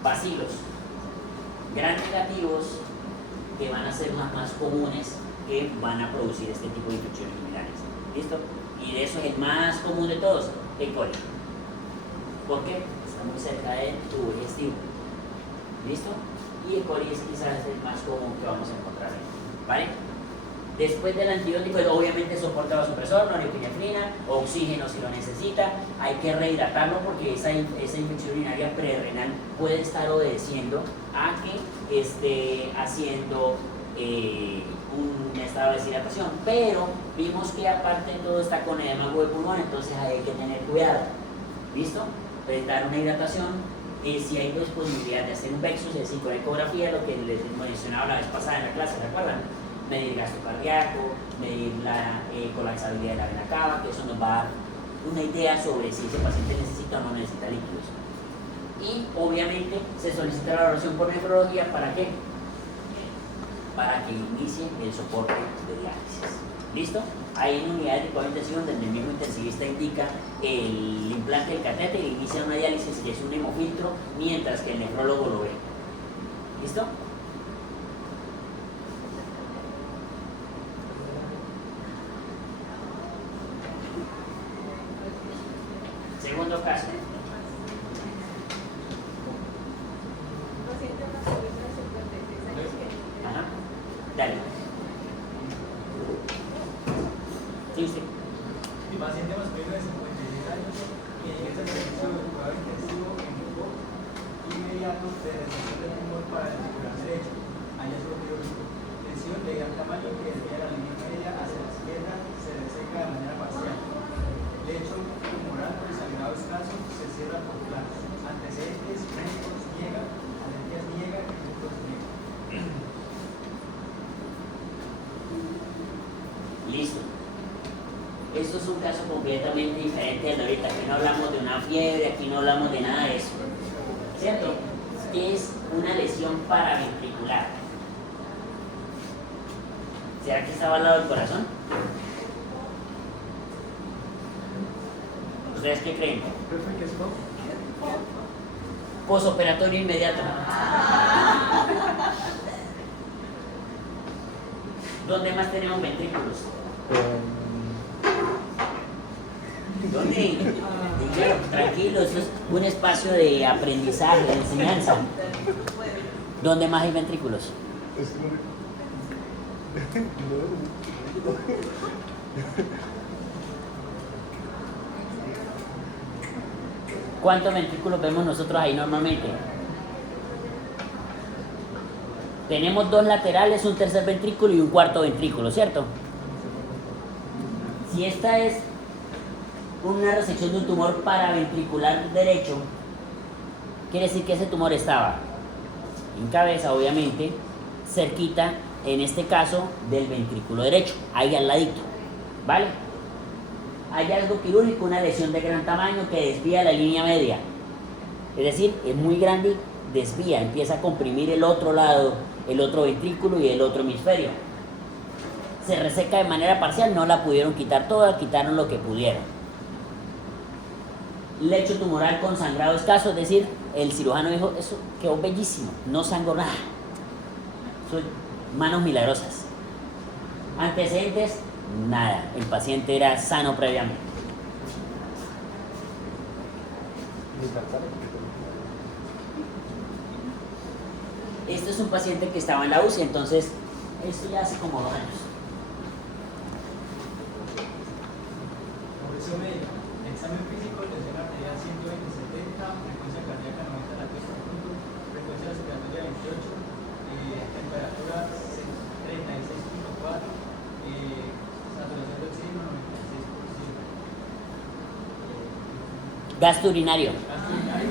bacilos gran negativos que van a ser los más comunes que van a producir este tipo de infecciones urinarias. ¿Listo? Y de eso es el más común de todos, el coli. ¿Por qué? Está muy cerca del tubo digestivo. ¿Listo? Y el coli es quizás el más común que vamos a encontrar ahí. ¿Vale? Después del antibiótico, obviamente soporta vasopresor, norepinefrina, oxígeno si lo necesita. Hay que rehidratarlo porque esa infección urinaria prerrenal puede estar obedeciendo a que esté haciendo un estado de deshidratación. Pero vimos que aparte de todo está con edema de pulmón, entonces hay que tener cuidado. ¿Listo? Prestar una hidratación. Si hay disponibilidad de hacer un VEXUS, es decir, con ecografía, lo que les mencionaba la vez pasada en la clase, ¿recuerdan? Medir gasto cardíaco, medir la colapsabilidad de la vena cava, que eso nos va a dar una idea sobre si ese paciente necesita o no necesita líquidos. Y obviamente se solicita la valoración por nefrología, ¿para qué? Para que inicie el soporte de diálisis. ¿Listo? Hay unidades de cuidado intensivo donde el mismo intensivista indica el implante del catéter y inicia una diálisis que es un hemofiltro, mientras que el nefrólogo lo ve. ¿Listo? Segundo caso. Paciente masculino de 56 años que Ajá. Dale. Sí, usted. Mi paciente masculino de 56 años que ingresa al servicio de cuidado intensivo en grupo inmediato de recepción de tumor para el auricular derecho. Hallazgo quirúrgico. Lesión de gran tamaño que desvía la línea media hacia la izquierda, se reseca de manera parcial. Lecho tumoral por sangrado escaso, se cierra por planos. Antecedentes médicos niega, alergias niega, efectos niega. Listo. Esto es un caso completamente diferente al de ahorita. Aquí no hablamos de una fiebre, aquí no hablamos de nada de eso. ¿Cierto? Es una lesión paraventricular. ¿Será que estaba al lado del corazón? ¿Ustedes qué creen? Posoperatorio inmediato. ¿Dónde más tenemos ventrículos? ¿Dónde? Dígalo, tranquilo, eso es un espacio de aprendizaje, de enseñanza. ¿Dónde más hay ventrículos? ¿Cuántos ventrículos vemos nosotros ahí normalmente? Tenemos dos laterales, un tercer ventrículo y un cuarto ventrículo, ¿cierto? Si esta es una resección de un tumor paraventricular derecho, quiere decir que ese tumor estaba en cabeza, obviamente, cerquita, en este caso, del ventrículo derecho, ahí al ladito, ¿vale? Hallazgo quirúrgico, una lesión de gran tamaño que desvía la línea media, es decir, es muy grande, desvía, empieza a comprimir el otro lado, el otro ventrículo y el otro hemisferio. Se reseca de manera parcial, no la pudieron quitar toda, quitaron lo que pudieron. Lecho tumoral con sangrado escaso, es decir, el cirujano dijo, eso quedó bellísimo, no sangró nada. Son manos milagrosas. Antecedentes, nada, el paciente era sano previamente. Este es un paciente que estaba en la UCI, entonces, esto ya hace como 2 años. Progresión médica. Examen físico, tensión arterial 120/70, frecuencia cardíaca 90 latidos por minuto, frecuencia respiratoria 28, temperatura 36.4, saturación de oxígeno 96%. Gasto urinario. Gasto urinario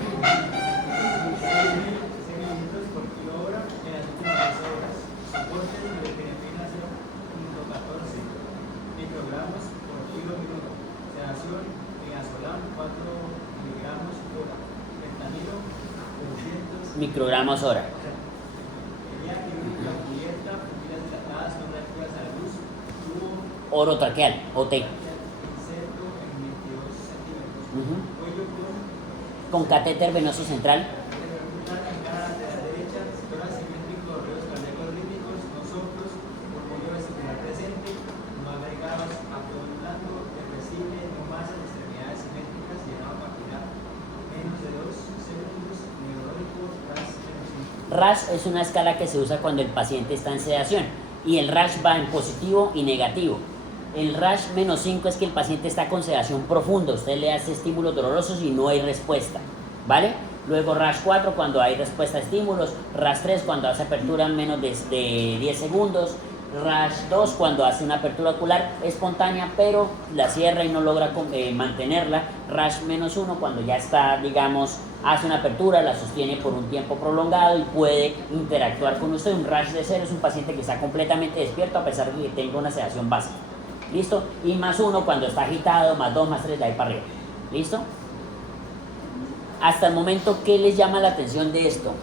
6 mililitros por kilo hora en las últimas 12 horas. Soporte de epinefrina microgramos hora. Tenía quirúrgica cubierta, pupilas dilatadas, no reactivas a la luz, tubo Orotraqueal, OT. inserto en 22 centímetros, Ujú. cuello Con catéter venoso central. una campana lateral derecha, tórax simétrico, ruidos cardíacos rítmicos, no soplos, pulmonio vesicular presente, no agregados, abdomen blando, irreversible, no masas, extremidades simétricas, llenado capilar, menos de 2 segundos, neurológico, RAS menos 5. RASH es una escala que se usa cuando el paciente está en sedación y el RASH va en positivo y negativo. El RASH menos 5 es que el paciente está con sedación profunda, usted le hace estímulos dolorosos y no hay respuesta, ¿vale? Luego RASH 4 cuando hay respuesta a estímulos, RASH 3 cuando hace apertura en menos de 10 segundos, RASH 2 cuando hace una apertura ocular espontánea pero la cierra y no logra mantenerla, RASH menos 1 cuando ya está, digamos, hace una apertura, la sostiene por un tiempo prolongado y puede interactuar con usted. Un RASH de 0 es un paciente que está completamente despierto a pesar de que tenga una sedación básica. ¿Listo? Y más 1 cuando está agitado, más 2, más 3, de ahí para arriba. ¿Listo? Hasta el momento, ¿qué les llama la atención de esto?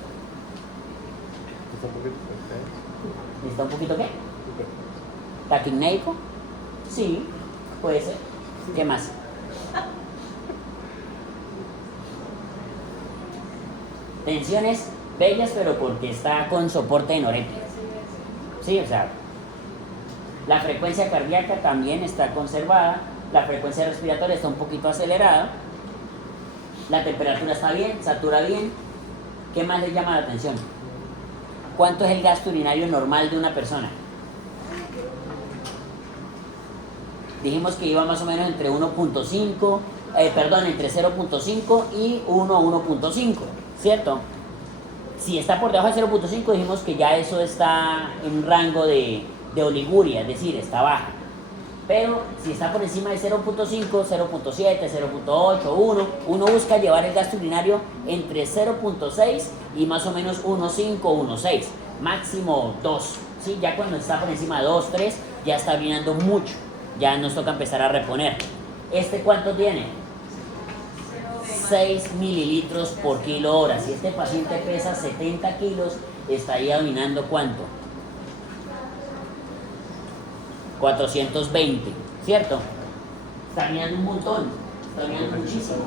Está un poquito fuerte. ¿Está un poquito qué? Súper. ¿Taquicneico? Sí, puede ser. ¿Qué más? Tensiones bellas, pero porque está con soporte de norepinefrina. Sí, o sea, la frecuencia cardíaca también está conservada, la frecuencia respiratoria está un poquito acelerada, la temperatura está bien, satura bien. ¿Qué más les llama la atención? ¿Cuánto es el gasto urinario normal de una persona? Dijimos que iba más o menos entre 1.5, entre 0.5 y 1 a 1.5, ¿cierto? Si está por debajo de 0.5 dijimos que ya eso está en un rango de oliguria, es decir, está baja. Pero si está por encima de 0.5, 0.7, 0.8, 1, uno busca llevar el gasto urinario entre 0.6 y más o menos 1.5, 1.6, máximo 2. ¿Sí? Ya cuando está por encima de 2, 3, ya está orinando mucho, ya nos toca empezar a reponer. ¿Este cuánto tiene? 6 mililitros por kilo hora. Si este paciente pesa 70 kilos, estaría orinando ¿cuánto? 420, ¿cierto? Está mirando un montón, está mirando muchísimo.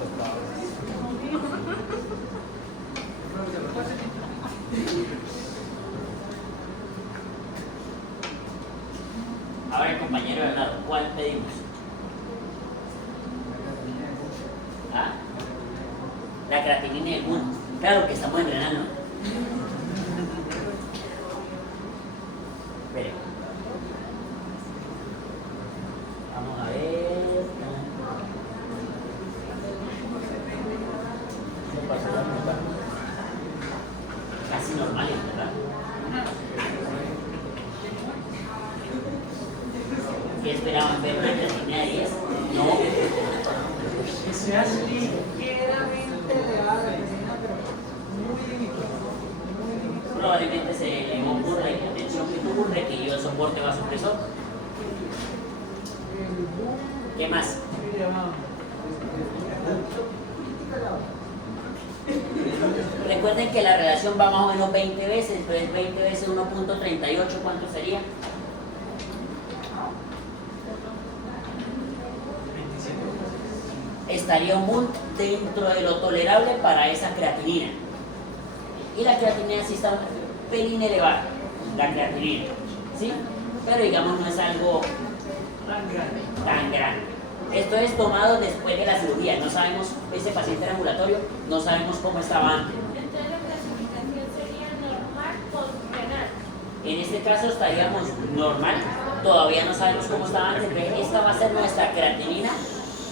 Ahora, compañero Bernardo, ¿cuál pedimos? ¿Ah? La creatinina y el mundo. Claro que estamos entrenando. Espere. Vamos a ver. Casi normales, ¿verdad? ¿Qué esperaban ver una creatinina de 10? No. Que sea ligeramente elevada la creatinina, pero muy limitada. Probablemente se elevó por la hipertensión que tuvo, requirió soporte vasopresor. ¿Qué más? Recuerden que la relación va más o menos 20 veces, entonces 20 veces 1.38, ¿cuánto sería? 27. Estaría un MUL dentro de lo tolerable para esa creatinina. Y la creatinina sí está un pelín elevada, la creatinina, ¿sí? Pero digamos no es algo tan grande. Esto es tomado después de la cirugía, no sabemos, ese paciente era ambulatorio, no sabemos cómo estaba antes. Entonces la clasificación sería normal postrenal. En este caso estaríamos normal, todavía no sabemos cómo estaba antes, pero esta va a ser nuestra creatinina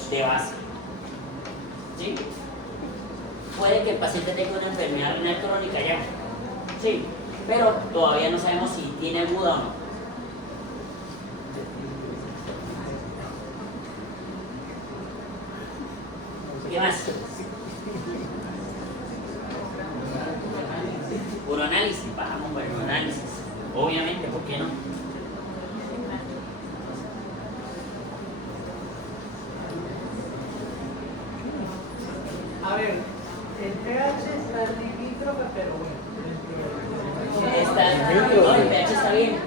de base. ¿Sí? Puede que el paciente tenga una enfermedad renal crónica ya, sí, pero todavía no sabemos si tiene aguda o no. ¿Qué más? Uroanálisis, bajamos por el uroanálisis, obviamente, ¿por qué no? A ver, el pH está límite limítrofe, pero bueno. No, el pH está bien.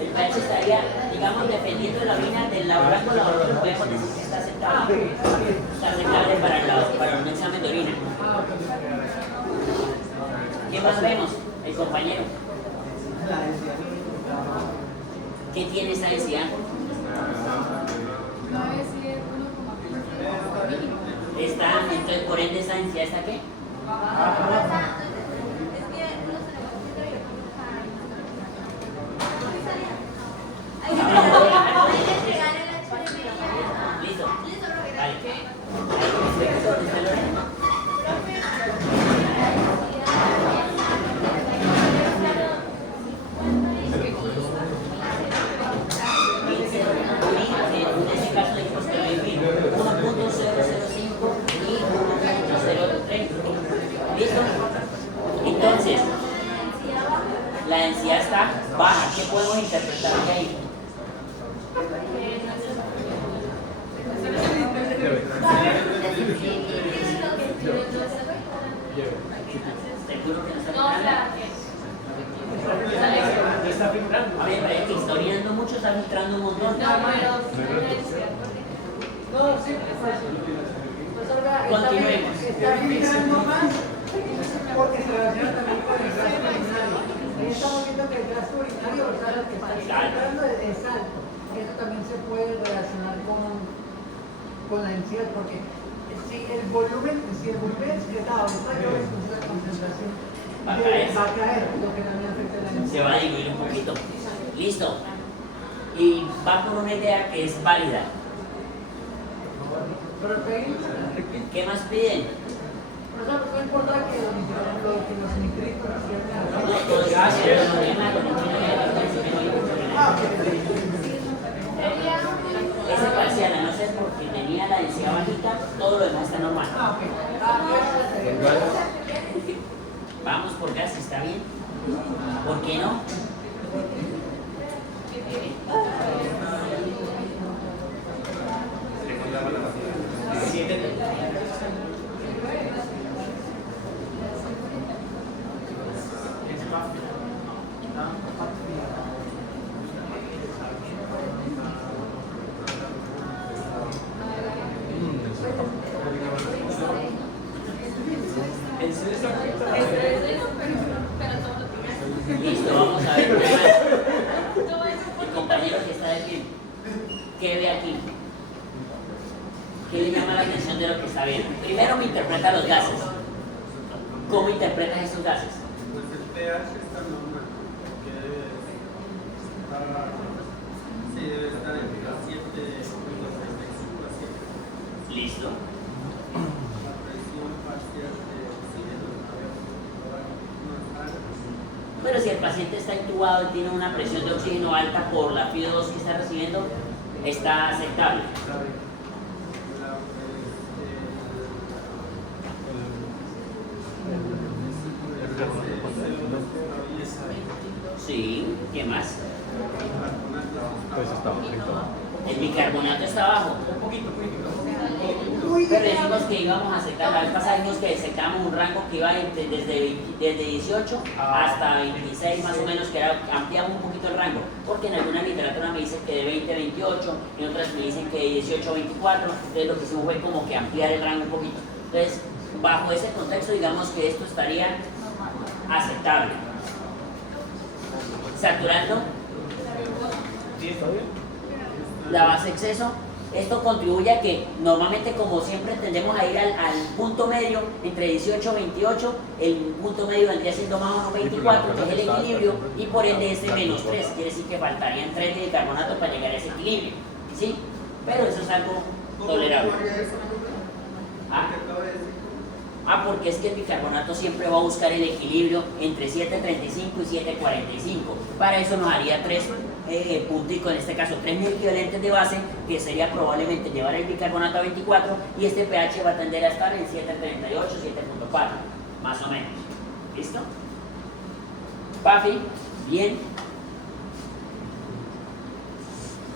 El pH estaría, digamos, dependiendo de la orina del laboratorio, podemos decir que está aceptable. Está aceptable para un examen de orina. ¿Qué más vemos? El compañero. ¿Qué tiene esa densidad? Está, entonces, por ende, esa densidad está ¿qué? Listo. Vale. En ese caso dijimos que lo divino 1.005 y 1.03. ¿Listo? Entonces, la densidad está baja. ¿Qué podemos interpretar de ahí? ¿Seguro que no está filtrando? A ver, pero que está orinando mucho, está filtrando un montón. Continuemos. Está filtrando más porque se relaciona también con el gasto urinario. Ahí estamos viendo que el gasto urinario, o sea, lo que está filtrando es alto. Eso también se puede relacionar con la densidad, porque si el volumen es dado, es mayor, entonces la concentración va a caer, lo que también afecta a la densidad. Se va a diluir un poquito. Listo. Y va por una idea que es válida. ¿Qué más piden? Profesor, no importa que los nitritos ese parcial, a no ser porque tenía la densidad bajita, todo lo demás está normal. Vamos por gas, ¿está bien? ¿Por qué no? Listo, vamos a ver qué más. El compañero que está de pie, ¿qué ve aquí? ¿Qué le llama la atención de lo que está viendo? Primero me interpreta los gases. ¿Cómo interpretas estos gases? Pues el pH está normal, que debe estar, sí, debe estar entre 7.65 a 7. Listo. La presión parcial de oxígeno no es alta. Pero si el paciente está intubado y tiene una presión de oxígeno alta por la FIO2 que está recibiendo, está aceptable. Sí, ¿qué más? Pues está bajito. El bicarbonato está bajo. Pero decimos que íbamos a aceptar, la vez pasada dijimos que aceptamos un rango que iba desde 18 hasta 26 más o menos, que era, ampliamos un poquito el rango, porque en alguna literatura me dicen que de 20 a 28, en otras me dicen que de 18 a 24, entonces lo que hicimos fue como que ampliar el rango un poquito. Entonces, bajo ese contexto, digamos que esto estaría aceptable. Saturando la base exceso. Esto contribuye a que normalmente, como siempre, tendemos a ir al punto medio entre 18 y 28. El punto medio vendría siendo más o menos 24, que es el equilibrio, y por ende este menos 3. Quiere decir que faltarían 3 de bicarbonato para llegar a ese equilibrio. ¿Sí? Pero eso es algo tolerable. Porque es que el bicarbonato siempre va a buscar el equilibrio entre 7.35 y 7.45. Para eso nos haría 3 punticos, en este caso 3 mil equivalentes de base, que sería probablemente llevar el bicarbonato a 24, y este pH va a tender a estar en 7.38, 7.4, más o menos. ¿Listo? Pafi, bien.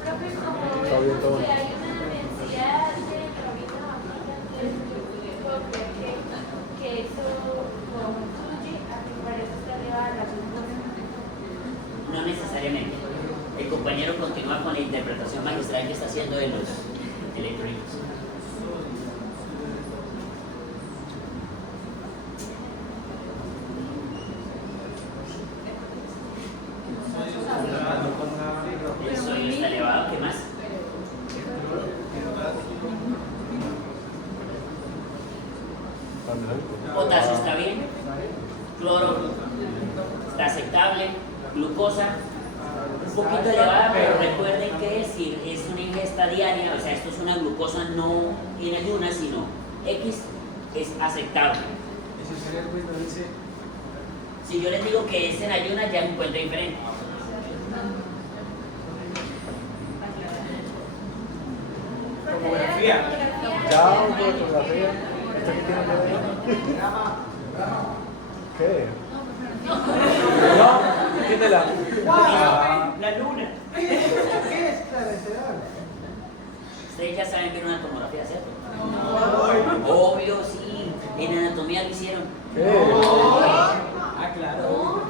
Profe, como que hay una densidad de clorina bajita, entonces puedo creer que eso contribuye a interpretación magistral que está haciendo de los electrónicos. El sodio está elevado, ¿qué más? Potasio está bien, cloro está aceptable, glucosa un poquito elevada, pero recuerden que si es una ingesta diaria, o sea, esto es una glucosa no en ayunas, sino X, es aceptable. Si yo les digo que es en ayunas, ya es un cuento diferente. Tomografía. Ya, fotografía. ¿Esto qué tiene que ver? ¿Qué? No, quítela. La luna. ¿Qué es esclarecedor? Ustedes ya saben ver una tomografía, ¿cierto? Obvio, sí. En anatomía lo hicieron. ¿Qué? Ah, claro.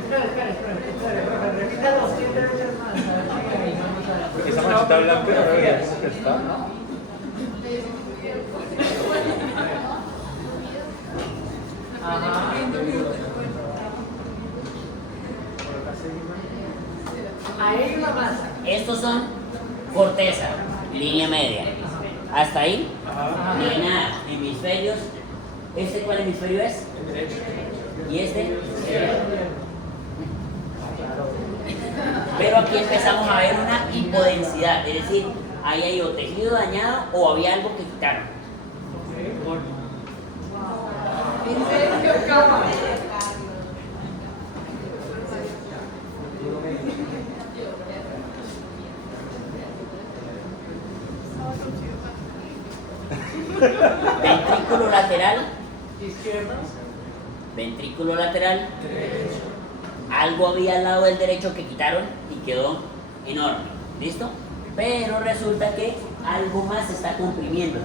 Espera, repítalo 7 veces más. A ver si vamos a ver. Esa manchita blanca, a ver, ¿cómo que está? Ajá. Ahí hay una masa. Estos son corteza, línea media. Hasta ahí, no hay nada. Hemisferios. ¿Este cuál hemisferio es? El derecho. ¿Y este? Pero aquí empezamos a ver una hipodensidad, es decir, ahí hay o tejido dañado o había algo que quitaron. Ventrículo lateral, Izquierda. ventrículo lateral, algo había al lado del derecho que quitaron y quedó enorme, ¿listo? Pero resulta que algo más se está comprimiendo.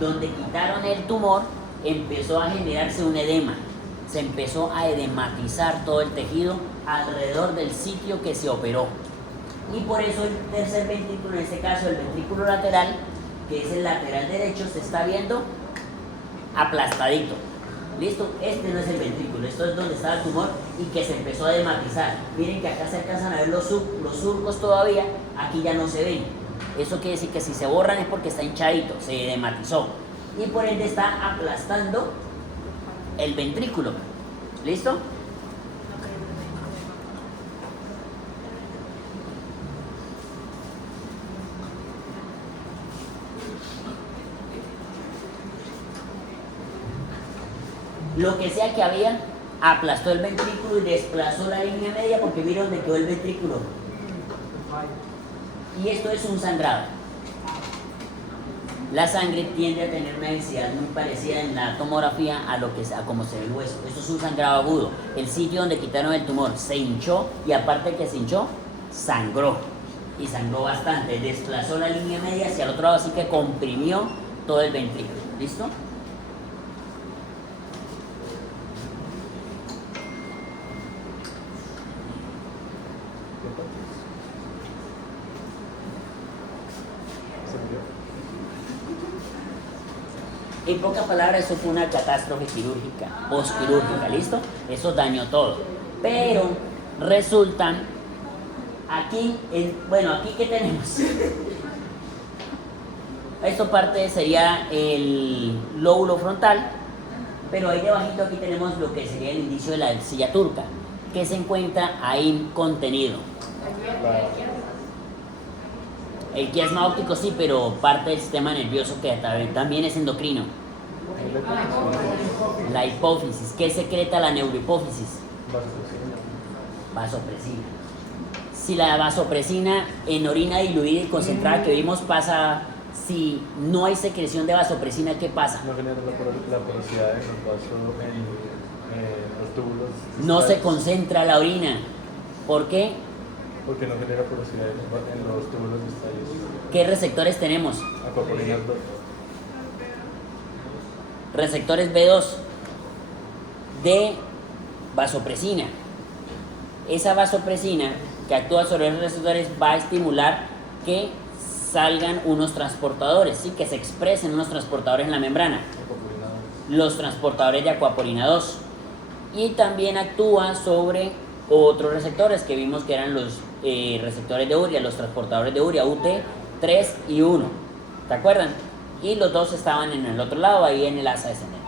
Donde quitaron el tumor, empezó a generarse un edema. Se empezó a edematizar todo el tejido alrededor del sitio que se operó. Y por eso el tercer ventrículo, en este caso el ventrículo lateral, que es el lateral derecho, se está viendo aplastadito. ¿Listo? Este no es el ventrículo, esto es donde estaba el tumor y que se empezó a edematizar. Miren que acá se alcanzan a ver los surcos todavía, aquí ya no se ven. Eso quiere decir que si se borran es porque está hinchadito, se edematizó. Y por ende está aplastando el ventrículo. ¿Listo? Lo que sea que había, aplastó el ventrículo y desplazó la línea media porque vieron dónde quedó el ventrículo. Y esto es un sangrado. La sangre tiende a tener una densidad muy parecida en la tomografía a cómo se ve el hueso. Esto es un sangrado agudo. El sitio donde quitaron el tumor se hinchó y aparte de que se hinchó, sangró. Y sangró bastante. Desplazó la línea media hacia el otro lado, así que comprimió todo el ventrículo. ¿Listo? En pocas palabras, eso fue una catástrofe quirúrgica, postquirúrgica, ¿listo? Eso dañó todo. Pero resulta, aquí, aquí ¿qué tenemos? Esto sería el lóbulo frontal, pero ahí debajito aquí tenemos lo que sería el indicio de la silla turca, que se encuentra ahí contenido. El quiasma óptico sí, pero parte del sistema nervioso que también es endocrino. La hipófisis. ¿Qué secreta la neurohipófisis? Vasopresina. Si la vasopresina en orina diluida y concentrada que vimos pasa, si no hay secreción de vasopresina, ¿qué pasa? No genera la porosidad en los vasos, en los túbulos. No se concentra la orina. ¿Por qué? Porque no genera porosidad en los túbulos distales. ¿Qué receptores tenemos? Acuapolinas 2. Receptores B2 de vasopresina. Esa vasopresina que actúa sobre los receptores va a estimular que salgan unos transportadores, ¿sí? Que se expresen unos transportadores en la membrana, los transportadores de acuaporina 2. Y también actúa sobre otros receptores que vimos que eran los receptores de urea, los transportadores de urea, UT3 y 1, ¿te acuerdan? Y los dos estaban en el otro lado, ahí en el asa descendente.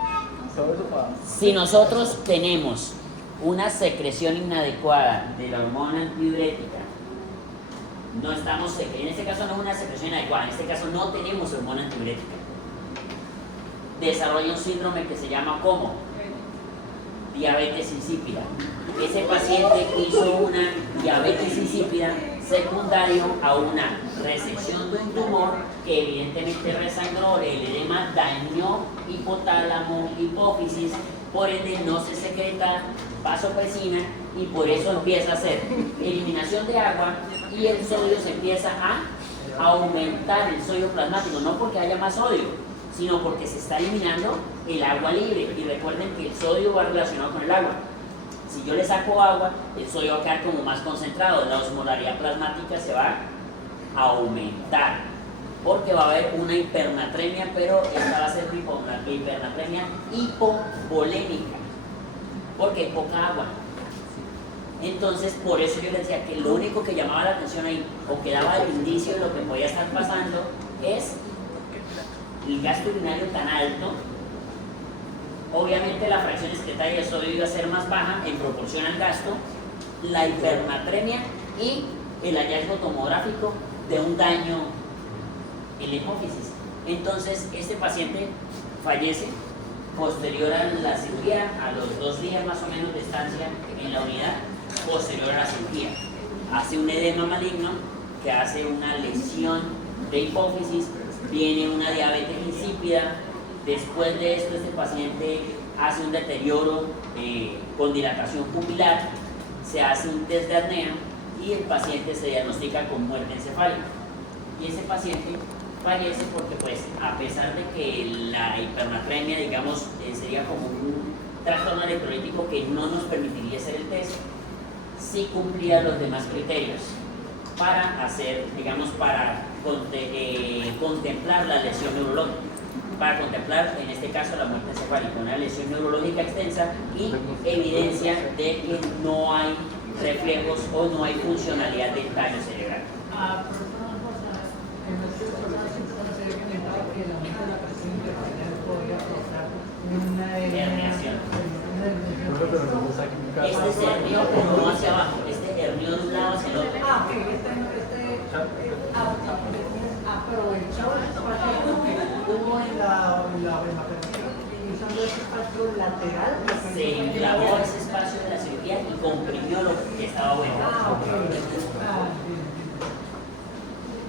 Si nosotros tenemos una secreción inadecuada de la hormona antidiurética, no estamos, en este caso no es una secreción inadecuada, en este caso no tenemos hormona antidiurética, desarrolla un síndrome que se llama como diabetes insípida. Ese paciente hizo una diabetes insípida secundario a una resección de un tumor que evidentemente resangró, el edema dañó hipotálamo, hipófisis, por ende no se secreta vasopresina y por eso empieza a hacer eliminación de agua y el sodio se empieza a aumentar, el sodio plasmático, no porque haya más sodio, sino porque se está eliminando el agua libre. Y recuerden que el sodio va relacionado con el agua. Si yo le saco agua, el sodio va a quedar como más concentrado, la osmolaridad plasmática se va a aumentar, porque va a haber una hipernatremia, pero esta va a ser hipernatremia hipovolémica, porque hay poca agua. Entonces, por eso yo les decía que lo único que llamaba la atención ahí, o que daba el indicio de lo que podía estar pasando, es el gasto urinario tan alto. Obviamente la fracción excretaria de sodio iba a ser más baja en proporción al gasto, la hipernatremia y el hallazgo tomográfico de un daño en la hipófisis. Entonces este paciente fallece posterior a la cirugía, a los 2 días más o menos de estancia en la unidad, posterior a la cirugía. Hace un edema maligno que hace una lesión de hipófisis, viene una diabetes insípida. Después de esto, este paciente hace un deterioro con dilatación pupilar, se hace un test de apnea y el paciente se diagnostica con muerte encefálica. Y ese paciente fallece porque, pues, a pesar de que la hipernatremia, digamos, sería como un trastorno electrolítico que no nos permitiría hacer el test, sí cumplía los demás criterios para hacer, digamos, para contemplar la lesión neurológica, para contemplar en este caso la muerte encefálica, una lesión neurológica extensa y evidencia de que no hay reflejos o no hay funcionalidad del tallo cerebral. Herniación. Este se hernió pero no hacia abajo, este hernió de un lado hacia el otro. Aprovechó el espacio que hubo en la utilizando ese espacio lateral. Se inflamó ese espacio de la cirugía y comprimió lo que estaba bueno.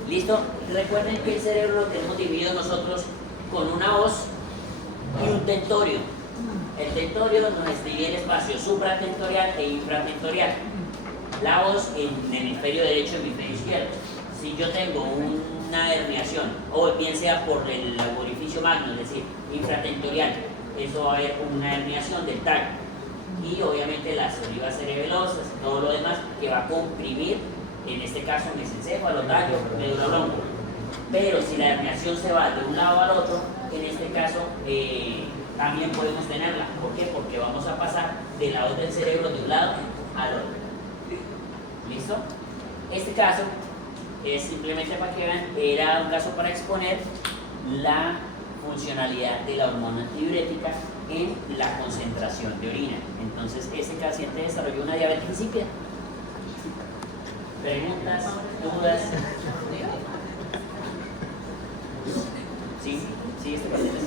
¿Listo? Recuerden que el cerebro lo tenemos dividido nosotros con una hoz y un tentorio. El tentorio nos divide el espacio supratentorial e infratentorial. La hoz en el hemisferio derecho y el hemisferio izquierdo. Si yo tengo una herniación, o bien sea por el orificio magno, es decir, infratentorial, eso va a haber una herniación del tallo. Y obviamente las olivas cerebelosas y todo lo demás que va a comprimir, en este caso mesencéfalo, tallo, médula bronco. Pero si la herniación se va de un lado al otro, en este caso también podemos tenerla. ¿Por qué? Porque vamos a pasar de lado del cerebro de un lado al otro. ¿Listo? Este caso es simplemente para que vean, era un caso para exponer la funcionalidad de la hormona antidiurética en la concentración de orina. Entonces, este paciente desarrolló una diabetes insípida. ¿Preguntas? ¿Dudas? ¿Sí? ¿Sí? ¿Este paciente sí?